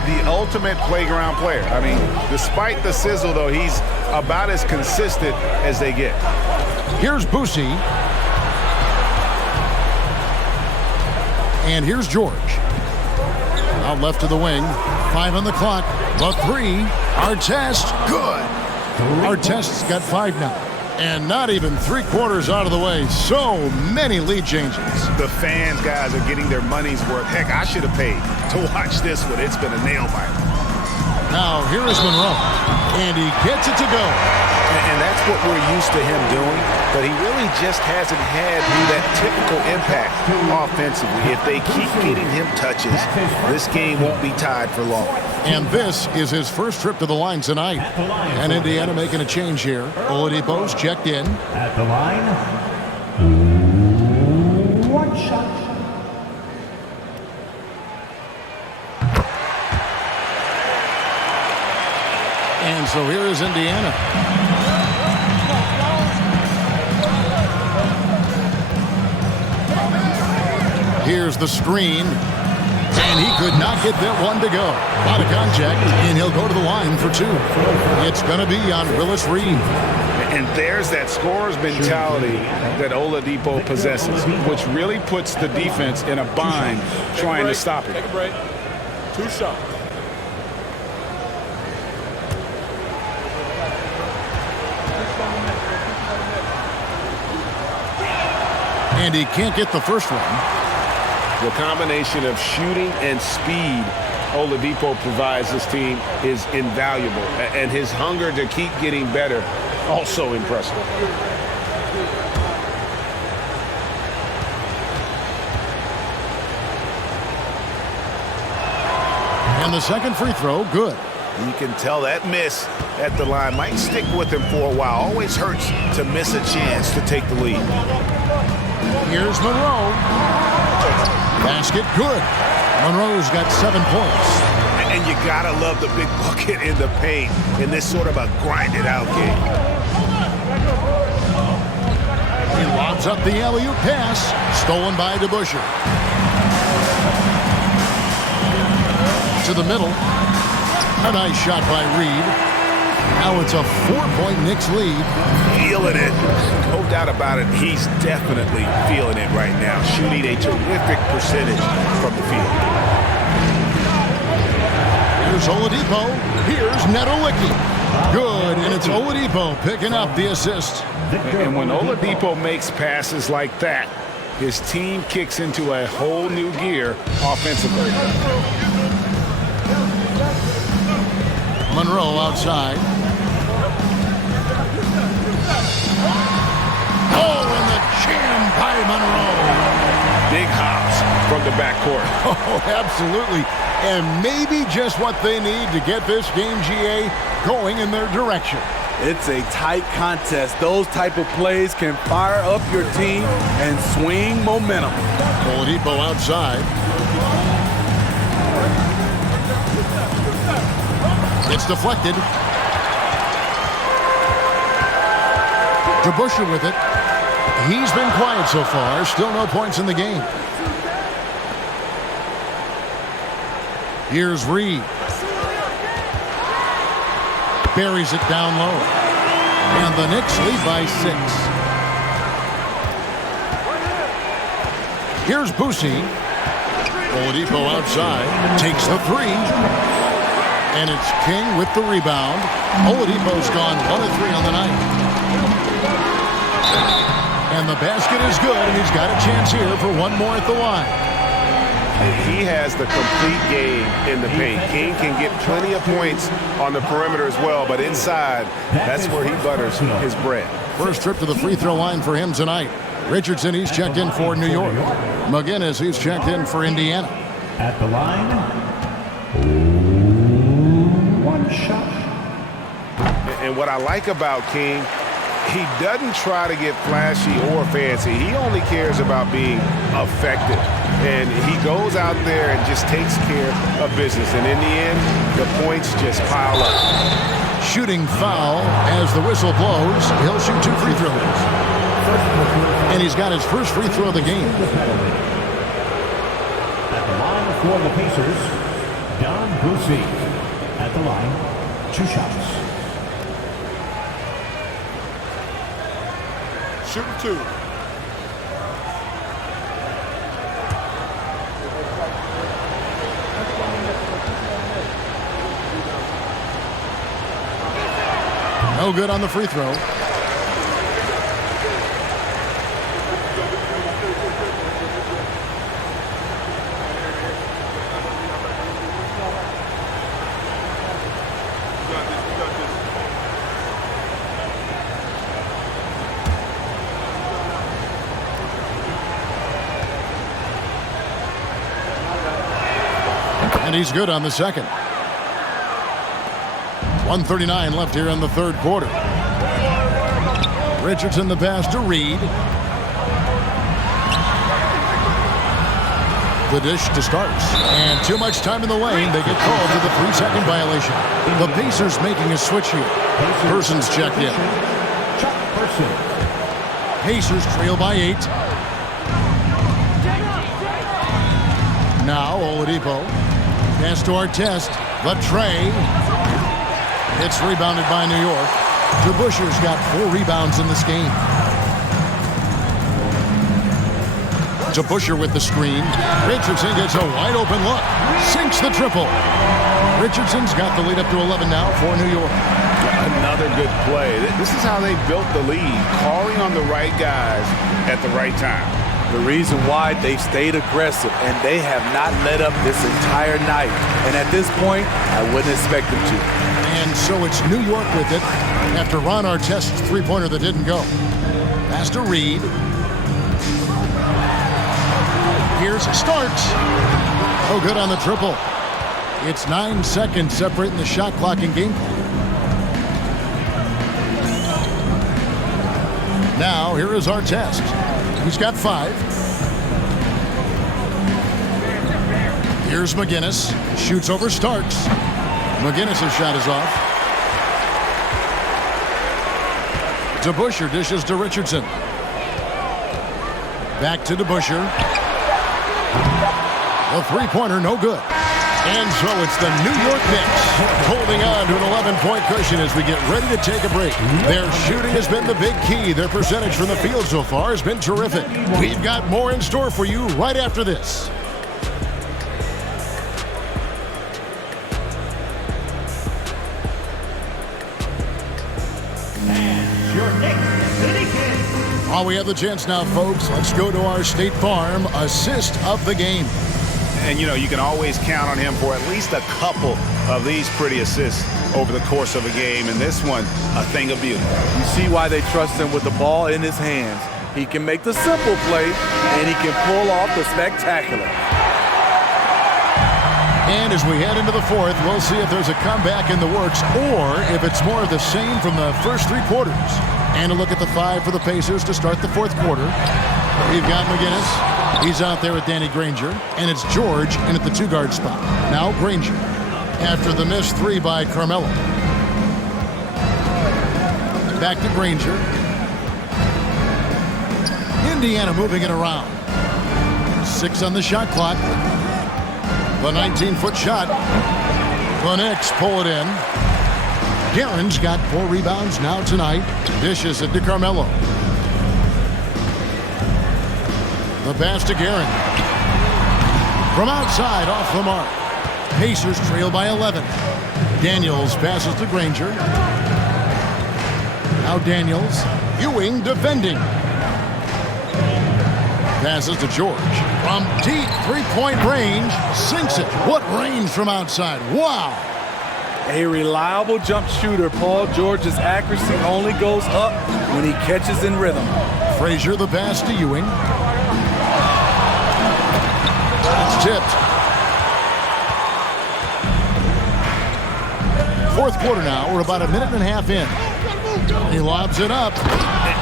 The ultimate playground player. I mean, despite the sizzle, though, he's about as consistent as they get. Here's Boosie. And here's George. Out left to the wing. 5 on the clock. The 3. Artest. Good. Artest's got 5 now. And not even 3/4 out of the way. So many lead changes. The fans, guys, are getting their money's worth. Heck, I should have paid to watch this one. It's been a nail biter. Now, here is Monroe. And he gets it to go. And that's what we're used to him doing, but he really just hasn't had that typical impact offensively. If they keep getting him touches, this game won't be tied for long. And this is his first trip to the line tonight. And Indiana making a change here. Oladipo's checked in. At the line, 1 shot. And so here is Indiana. Here's the screen. And he could not get that one to go. Out of contact, and he'll go to the line for 2. It's going to be on Willis Reed. And there's that scorer's mentality that Oladipo possesses, which really puts the defense in a bind trying to stop it. Take a break. 2 shots. And he can't get the first one. The combination of shooting and speed Oladipo provides this team is invaluable. And his hunger to keep getting better, also impressive. And the second free throw, good. You can tell that miss at the line might stick with him for a while. Always hurts to miss a chance to take the lead. Here's Monroe. Basket, good. Monroe's got 7 points. And you gotta love the big bucket in the paint in this sort of a grinded-out game. He lobs up the alley-oop pass, stolen by DeBusschere. To the middle. A nice shot by Reed. Now it's a 4-point Knicks lead. Feeling it. No doubt about it. He's definitely feeling it right now. Shooting a terrific percentage from the field. Here's Oladipo. Here's Nedolicki. Good, and it's Oladipo picking up the assist. And when Oladipo makes passes like that, his team kicks into a whole new gear offensively. Monroe outside. Oh, and the jam by Monroe. Big hops from the backcourt. Oh, absolutely. And maybe just what they need to get this game, GA, going in their direction. It's a tight contest. Those type of plays can fire up your team and swing momentum. Oladipo outside. It's deflected. DeBusschere with it. He's been quiet so far. Still no points in the game. Here's Reed. Buries it down low. And the Knicks lead by 6. Here's Boosie. Oladipo outside. Takes the 3. And it's King with the rebound. Oladipo's gone 1 of 3 on the night. And the basket is good, and he's got a chance here for one more at the line. He has the complete game in the paint. King can get plenty of points on the perimeter as well, but inside, that's where he butters his bread. First trip to the free throw line for him tonight. Richardson, he's checked in for New York. McGinnis, he's checked in for Indiana. At the line, 1 shot. And what I like about King, he doesn't try to get flashy or fancy. He only cares about being effective. And he goes out there and just takes care of business. And in the end, the points just pile up. Shooting foul as the whistle blows. He'll shoot 2 free throws. And he's got his first free throw of the game. At the line for the Pacers, Don Boosie. At the line, 2 shots. Shooting 2. No good on the free throw. And he's good on the second. 1:39 left here in the third quarter. Richardson the pass to Reed. The dish to Starks. And too much time in the lane. They get called for the 3-second violation. The Pacers making a switch here. Person's checked in. Pacers trail by 8. Now Oladipo. Pass to Artest. The tray. It's rebounded by New York. DeBuscher's got 4 rebounds in this game. DeBuscher with the screen. Richardson gets a wide open look. Sinks the triple. Richardson's got the lead up to 11 now for New York. Another good play. This is how they built the lead. Calling on the right guys at the right time. The reason why they've stayed aggressive and they have not let up this entire night. And at this point, I wouldn't expect them to. And so it's New York with it after Ron Artest's three-pointer that didn't go. Pass to Reed. Here's Starks. Oh, good on the triple. It's 9 seconds separating the shot clock and game clock. Now, here is Artest. He's got 5. Here's McGinnis. Shoots over Starks. McGinnis' shot is off. DeBuscher dishes to Richardson. Back to DeBuscher. The three-pointer, no good. And so it's the New York Knicks holding on to an 11-point cushion as we get ready to take a break. Their shooting has been the big key. Their percentage from the field so far has been terrific. We've got more in store for you right after this. While we have the chance now, folks, let's go to our State Farm assist of the game. And, you know, you can always count on him for at least a couple of these pretty assists over the course of a game. And this one, a thing of beauty. You see why they trust him with the ball in his hands. He can make the simple play, and he can pull off the spectacular. And as we head into the fourth, we'll see if there's a comeback in the works or if it's more of the same from the first 3 quarters. And a look at the 5 for the Pacers to start the fourth quarter. We've got McGinnis. He's out there with Danny Granger. And it's George in at the 2-guard spot. Now Granger. After the missed 3 by Carmelo. Back to Granger. Indiana moving it around. 6 on the shot clock. The 19-foot shot. The Knicks pull it in. Guerin's got 4 rebounds now tonight. Dishes it to Carmelo. The pass to Guerin. From outside, off the mark. Pacers trail by 11. Daniels passes to Granger. Now Daniels. Ewing defending. Passes to George. From deep three-point range. Sinks it. What range from outside. Wow. A reliable jump shooter. Paul George's accuracy only goes up when he catches in rhythm. Frazier the pass to Ewing. It's tipped. Fourth quarter now. We're about a minute and a half in. He lobs it up.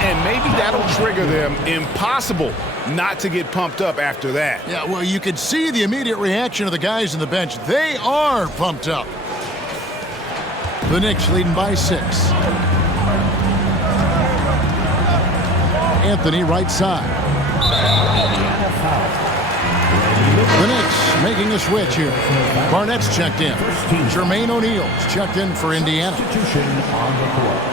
And maybe that'll trigger them. Impossible not to get pumped up after that. Yeah, well, you could see the immediate reaction of the guys on the bench. They are pumped up. The Knicks leading by 6. Anthony right side. The Knicks making a switch here. Barnett's checked in. Jermaine O'Neal's checked in for Indiana. Substitution on the court.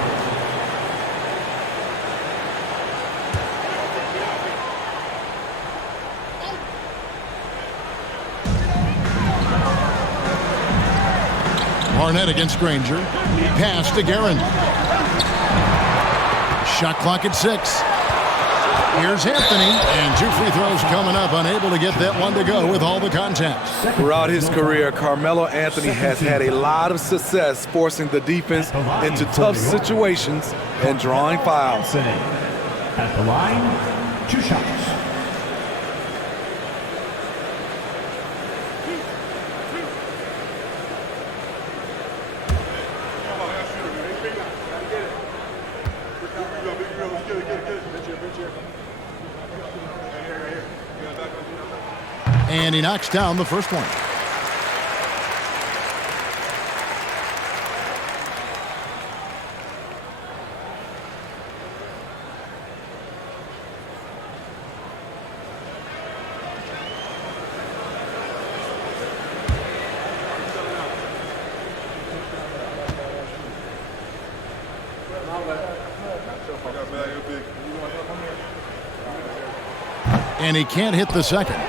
Barnett against Granger. Pass to Guerin. Shot clock at 6. Here's Anthony, and 2 free throws coming up. Unable to get that one to go with all the contact. Throughout his career, Carmelo Anthony has had a lot of success forcing the defense into tough situations and drawing fouls. At the line, 2 shots. And he knocks down the first one. And he can't hit the second.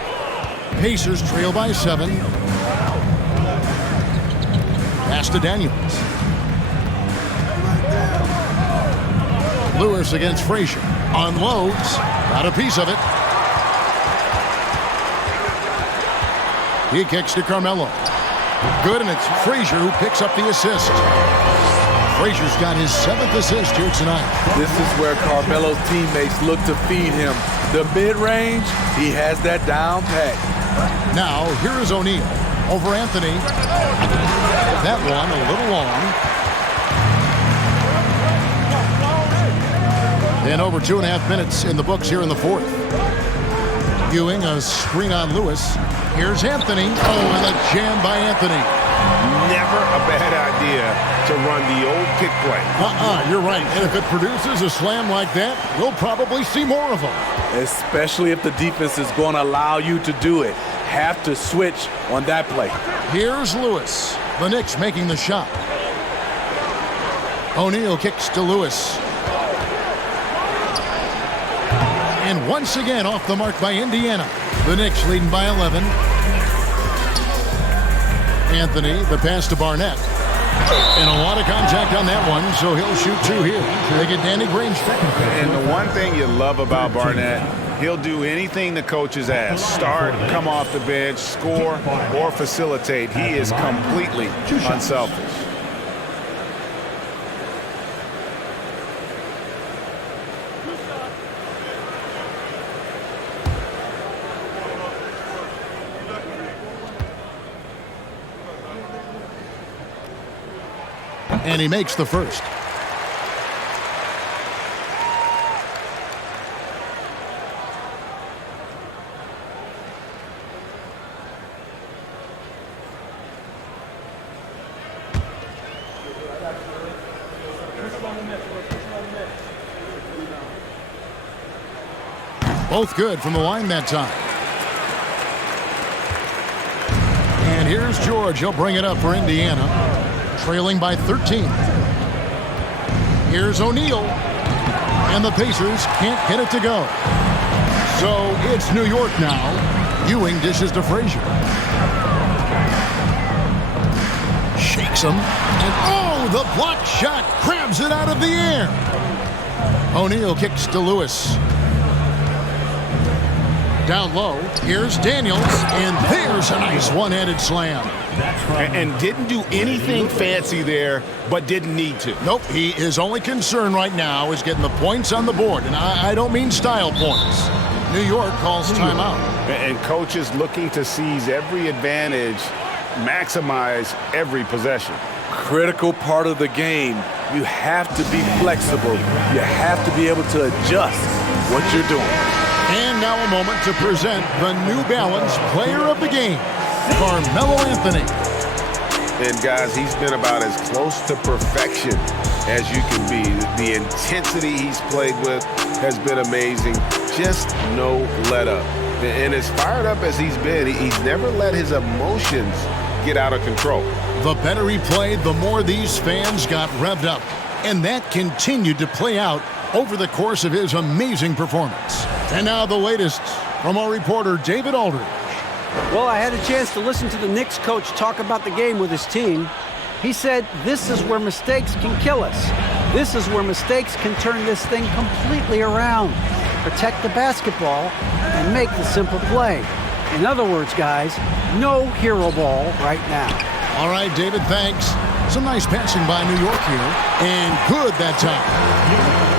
Pacers trail by 7. Pass to Daniels. Lewis against Frazier. Unloads. Got a piece of it. He kicks to Carmelo. Good, and it's Frazier who picks up the assist. Frazier's got his 7th assist here tonight. This is where Carmelo's teammates look to feed him. The mid-range, he has that down pat. Now, here is O'Neal over Anthony. That one a little long. And over 2.5 minutes in the books here in the fourth. Ewing, a screen on Lewis. Here's Anthony. Oh, and a jam by Anthony. Never a bad idea to run the old pick play. You're right. And if it produces a slam like that, we'll probably see more of them. Especially if the defense is going to allow you to do it. Have to switch on that play. Here's Lewis. The Knicks making the shot. O'Neal kicks to Lewis. And once again off the mark by Indiana. The Knicks leading by 11. Anthony, the pass to Barnett. And a lot of contact on that one, so he'll shoot 2 here. They get Danny Granger. And the one thing you love about Barnett, he'll do anything the coaches ask. Start, come off the bench, score, or facilitate. He is completely unselfish. And he makes the first. Both good from the line that time. And here's George. He'll bring it up for Indiana. Trailing by 13. Here's O'Neal. And the Pacers can't get it to go. So it's New York now. Ewing dishes to Frazier. Shakes him. And oh, the block shot grabs it out of the air. O'Neal kicks to Lewis. Down low, here's Daniels, and there's a nice one-handed slam. And didn't do anything fancy there, but didn't need to. Nope, his only concern right now is getting the points on the board, and I don't mean style points. New York calls timeout. And coaches looking to seize every advantage, maximize every possession. Critical part of the game. You have to be flexible. You have to be able to adjust what you're doing. And now a moment to present the New Balance Player of the Game, Carmelo Anthony. And guys, he's been about as close to perfection as you can be. The intensity he's played with has been amazing. Just no let up. And as fired up as he's been, he's never let his emotions get out of control. The better he played, the more these fans got revved up. And that continued to play out over the course of his amazing performance. And now the latest from our reporter, David Aldridge. Well, I had a chance to listen to the Knicks coach talk about the game with his team. He said, this is where mistakes can kill us. This is where mistakes can turn this thing completely around. Protect the basketball and make the simple play. In other words, guys, no hero ball right now. All right, David, thanks. Some nice passing by New York here. And good that time.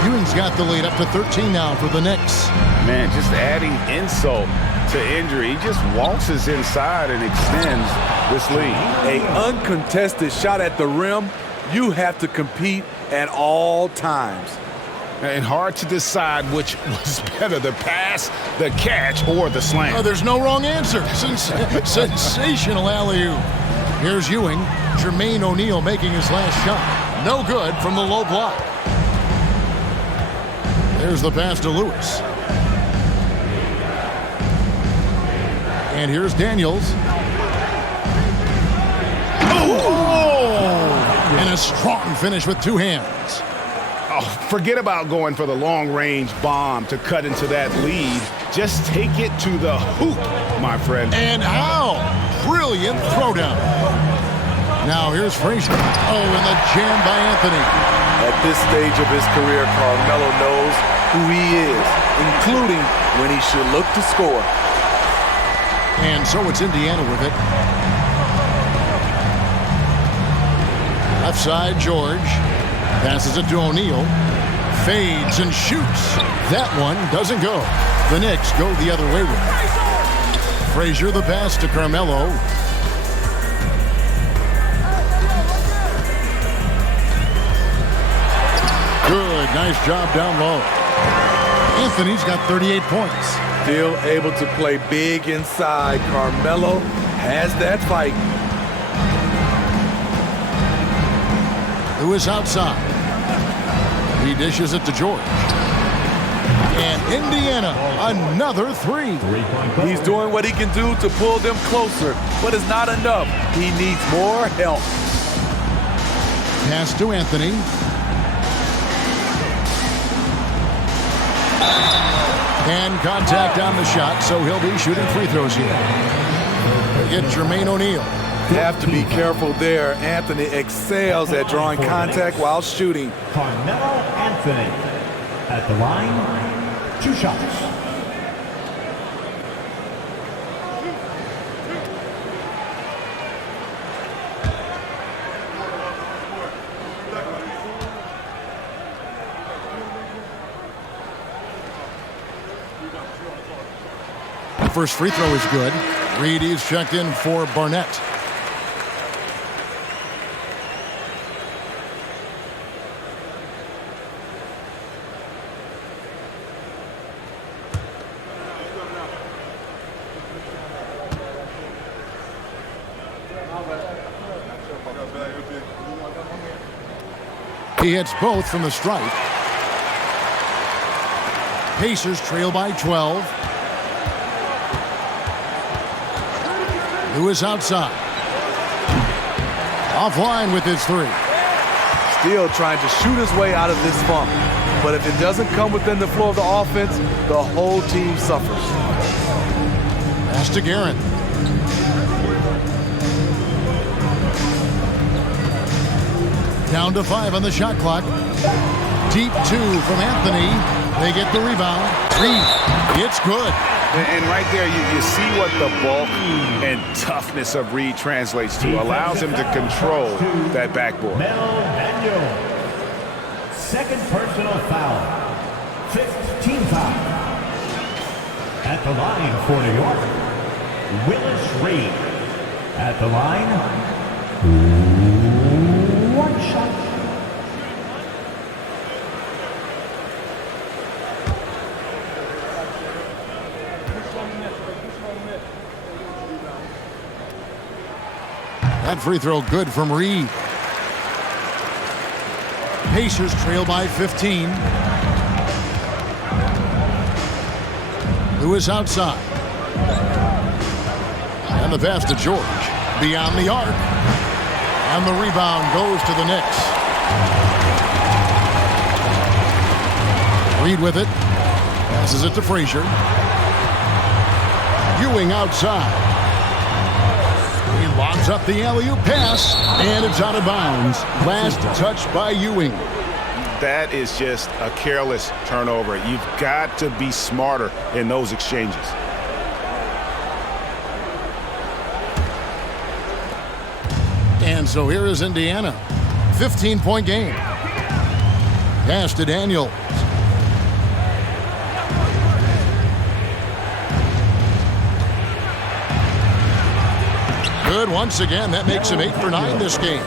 Ewing's got the lead up to 13 now for the Knicks. Man, just adding insult to injury. He just waltzes inside and extends this lead. An uncontested shot at the rim, you have to compete at all times. And hard to decide which was better, the pass, the catch, or the slam. Oh, there's no wrong answer. Sensational alley-oop. Here's Ewing. Jermaine O'Neal making his last shot. No good from the low block. There's the pass to Lewis. And here's Daniels. Oh! And a strong finish with two hands. Oh, forget about going for the long-range bomb to cut into that lead. Just take it to the hoop, my friend. And how? Brilliant throwdown. Now here's Frazier. Oh, and the jam by Anthony. At this stage of his career, Carmelo knows who he is, including when he should look to score. And so it's Indiana with it. Left side, George. Passes it to O'Neal. Fades and shoots. That one doesn't go. The Knicks go the other way with it. Frazier the pass to Carmelo. Good, nice job down low. Anthony's got 38 points. Still able to play big inside. Carmelo has that fight. Lewis outside. He dishes it to George. And Indiana, another three. He's doing what he can do to pull them closer, but it's not enough. He needs more help. Pass to Anthony. And contact on the shot, so he'll be shooting free throws here. Get Jermaine O'Neal. Have to be careful there. Anthony excels at drawing contact while shooting. Carmelo Anthony at the line, 2 shots. The first free throw is good. Reedy's checked in for Barnett. He hits both from the stripe. Pacers trail by 12. Lewis outside. Offline with his three. Still trying to shoot his way out of this funk. But if it doesn't come within the flow of the offense, the whole team suffers. Pass to Guerin. Down to 5 on the shot clock. Deep 2 from Anthony. They get the rebound. Reed, it's good. And right there, you see what the bulk and toughness of Reed translates to. Allows him to control that backboard. Second personal foul. 5th team foul. At the line for New York, Willis Reed. At the line, 1 shot. That free throw good from Reed. Pacers trail by 15. Lewis outside. And the pass to George. Beyond the arc. And the rebound goes to the Knicks. Reed with it. Passes it to Frazier. Ewing outside. He lobs up the alley-oop pass, and it's out of bounds. Last touch by Ewing. That is just a careless turnover. You've got to be smarter in those exchanges. And so here is Indiana. 15-point game. Pass to Daniels. Good once again. That makes him 8 for 9 this game.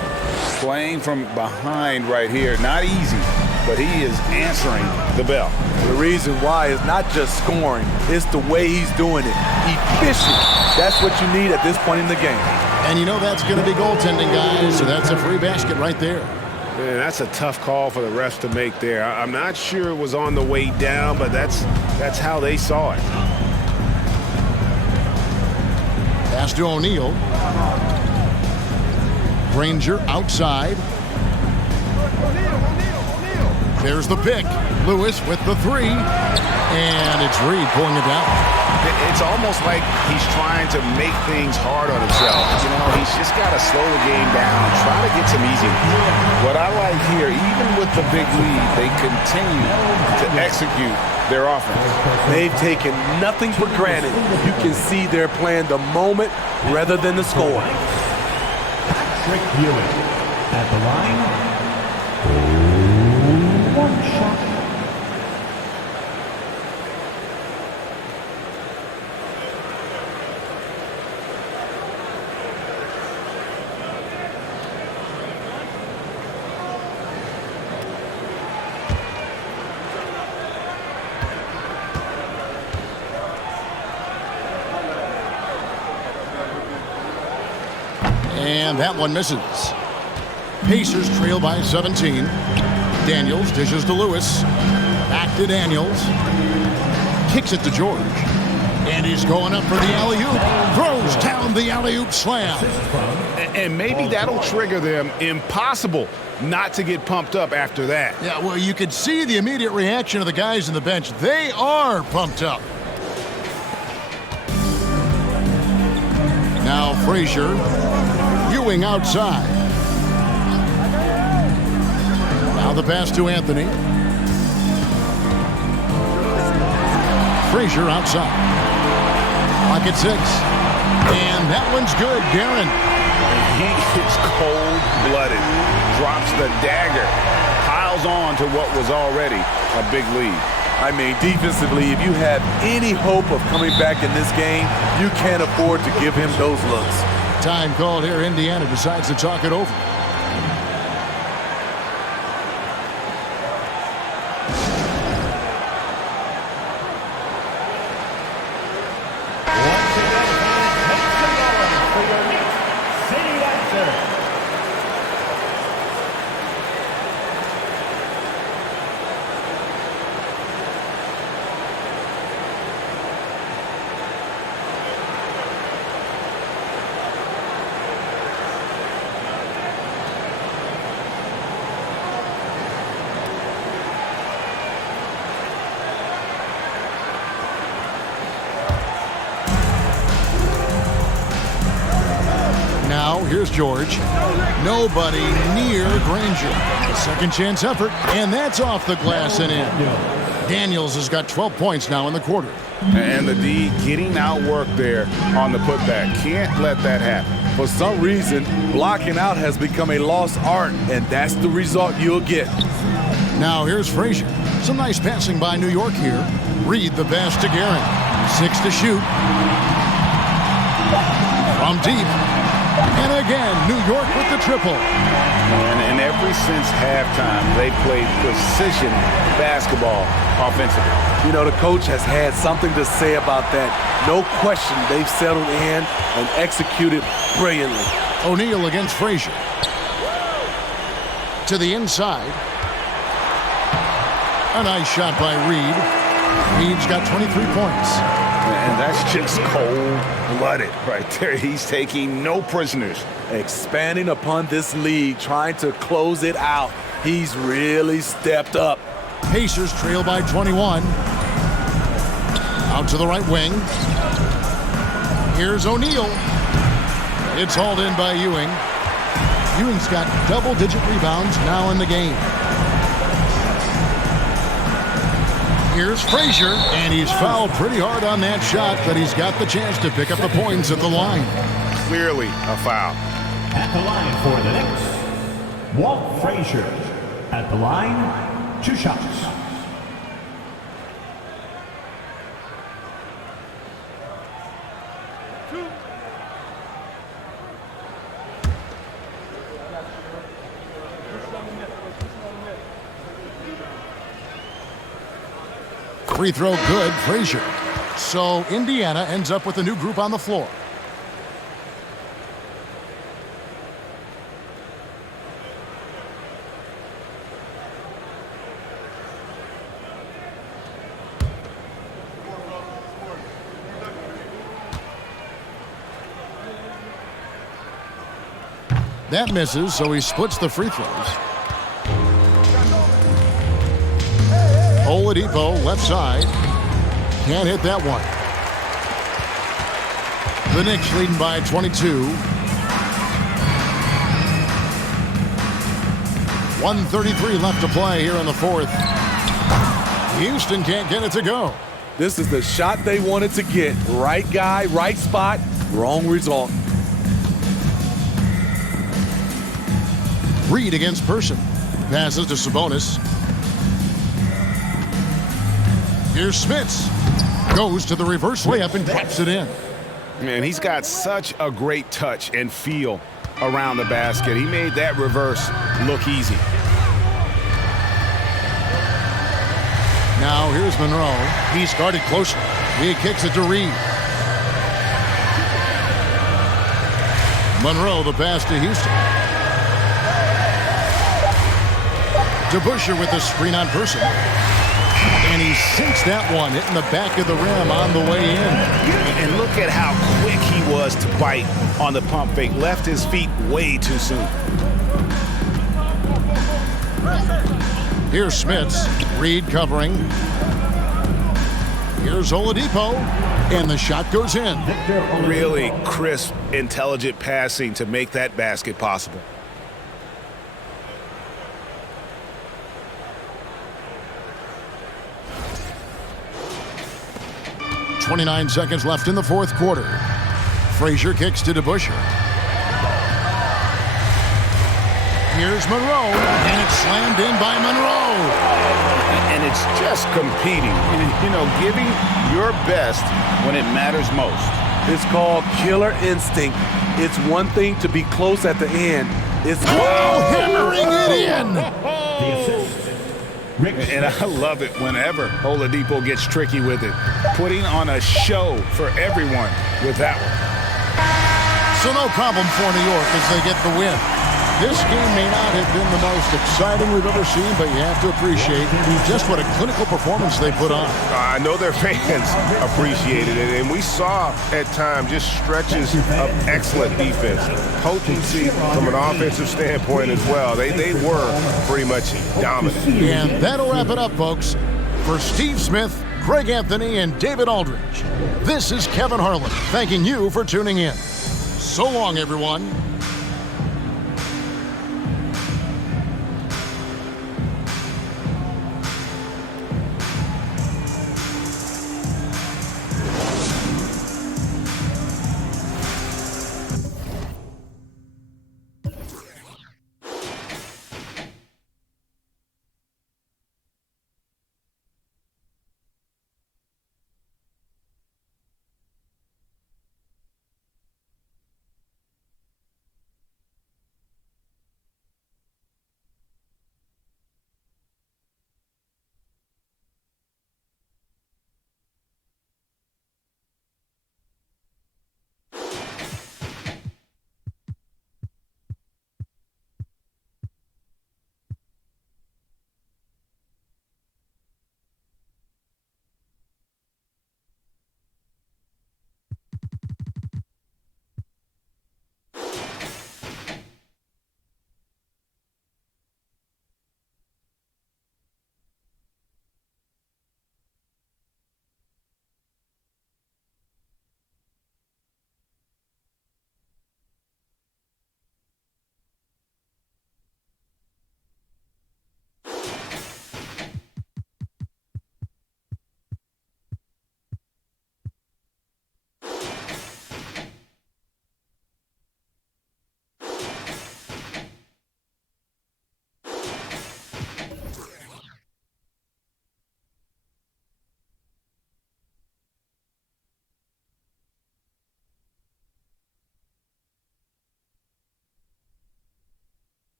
Playing from behind right here. Not easy, but he is answering the bell. The reason why is not just scoring, it's the way he's doing it. Efficient. That's what you need at this point in the game. And you know that's going to be goaltending, guys, so that's a free basket right there. Man, that's a tough call for the refs to make there. I'm not sure it was on the way down, but that's how they saw it. Pass to O'Neal. Granger outside. There's the pick. Lewis with the three. And it's Reed pulling it down. It's almost like he's trying to make things hard on himself. You know, he's just got to slow the game down, try to get some easy ones. What I like here, even with the big lead, they continue to execute their offense. They've taken nothing for granted. You can see they're playing the moment rather than the score. Patrick Ewing at the line. 1 shot. And that one misses. Pacers trail by 17. Daniels dishes to Lewis. Back to Daniels. Kicks it to George. And he's going up for the alley-oop. Throws down the alley-oop slam. And maybe that'll trigger them. Impossible not to get pumped up after that. Yeah, well, you could see the immediate reaction of the guys on the bench. They are pumped up. Now Frazier. Ewing outside. Now the pass to Anthony. Frazier outside. Clock at 6. And that one's good. Guerin. He is cold-blooded. Drops the dagger. Piles on to what was already a big lead. I mean, defensively, if you have any hope of coming back in this game, you can't afford to give him those looks. Time called here. Indiana decides to talk it over. Here's George. Nobody near Granger. A second chance effort, and that's off the glass and in. Daniels has got 12 points now in the quarter. And the D getting outworked there on the putback. Can't let that happen. For some reason, blocking out has become a lost art, and that's the result you'll get. Now here's Frazier. Some nice passing by New York here. Reed the pass to Guerin. 6 to shoot. From deep. And again, New York with the triple. And ever since halftime, they played precision basketball offensively. You know, the coach has had something to say about that. No question, they've settled in and executed brilliantly. O'Neal against Frazier. To the inside. A nice shot by Reed. Reed's got 23 points. And that's just cold-blooded right there. He's taking no prisoners. Expanding upon this lead, trying to close it out. He's really stepped up. Pacers trail by 21. Out to the right wing. Here's O'Neal. It's hauled in by Ewing. Ewing's got double-digit rebounds now in the game. Here's Frazier, and he's fouled pretty hard on that shot, but he's got the chance to pick up the points at the line. Clearly a foul. At the line for the Knicks, Walt Frazier. At the line, 2 shots. Free throw good, Frazier. So Indiana ends up with a new group on the floor. That misses, so he splits the free throws. Oladipo, left side. Can't hit that one. The Knicks leading by 22. 1:33 left to play here in the fourth. Houston can't get it to go. This is the shot they wanted to get. Right guy, right spot, wrong result. Reed against Person. Passes to Sabonis. Here's Smits. Goes to the reverse layup and drops it in. Man, he's got such a great touch and feel around the basket. He made that reverse look easy. Now here's Monroe. He started closer. He kicks it to Reed. Monroe the pass to Houston. DeBusschere with the screen on Person. And he sinks that one, hitting the back of the rim on the way in. And look at how quick he was to bite on the pump fake. Left his feet way too soon. Here's Smits. Reed covering. Here's Oladipo. And the shot goes in. Really crisp, intelligent passing to make that basket possible. 29 seconds left in the fourth quarter. Frazier kicks to DeBusschere. Here's Monroe, and it's slammed in by Monroe. And it's just competing, you know, giving your best when it matters most. It's called killer instinct. It's one thing to be close at the end. It's hammering it in. The assist. And I love it whenever Oladipo gets tricky with it. Putting on a show for everyone with that one. So no problem for New York as they get the win. This game may not have been the most exciting we've ever seen, but you have to appreciate just what a clinical performance they put on. I know their fans appreciated it, and we saw at times just stretches of excellent defense. Potency from an offensive standpoint as well. They were pretty much dominant. And that'll wrap it up, folks. For Steve Smith, Greg Anthony, and David Aldridge, this is Kevin Harlan thanking you for tuning in. So long, everyone.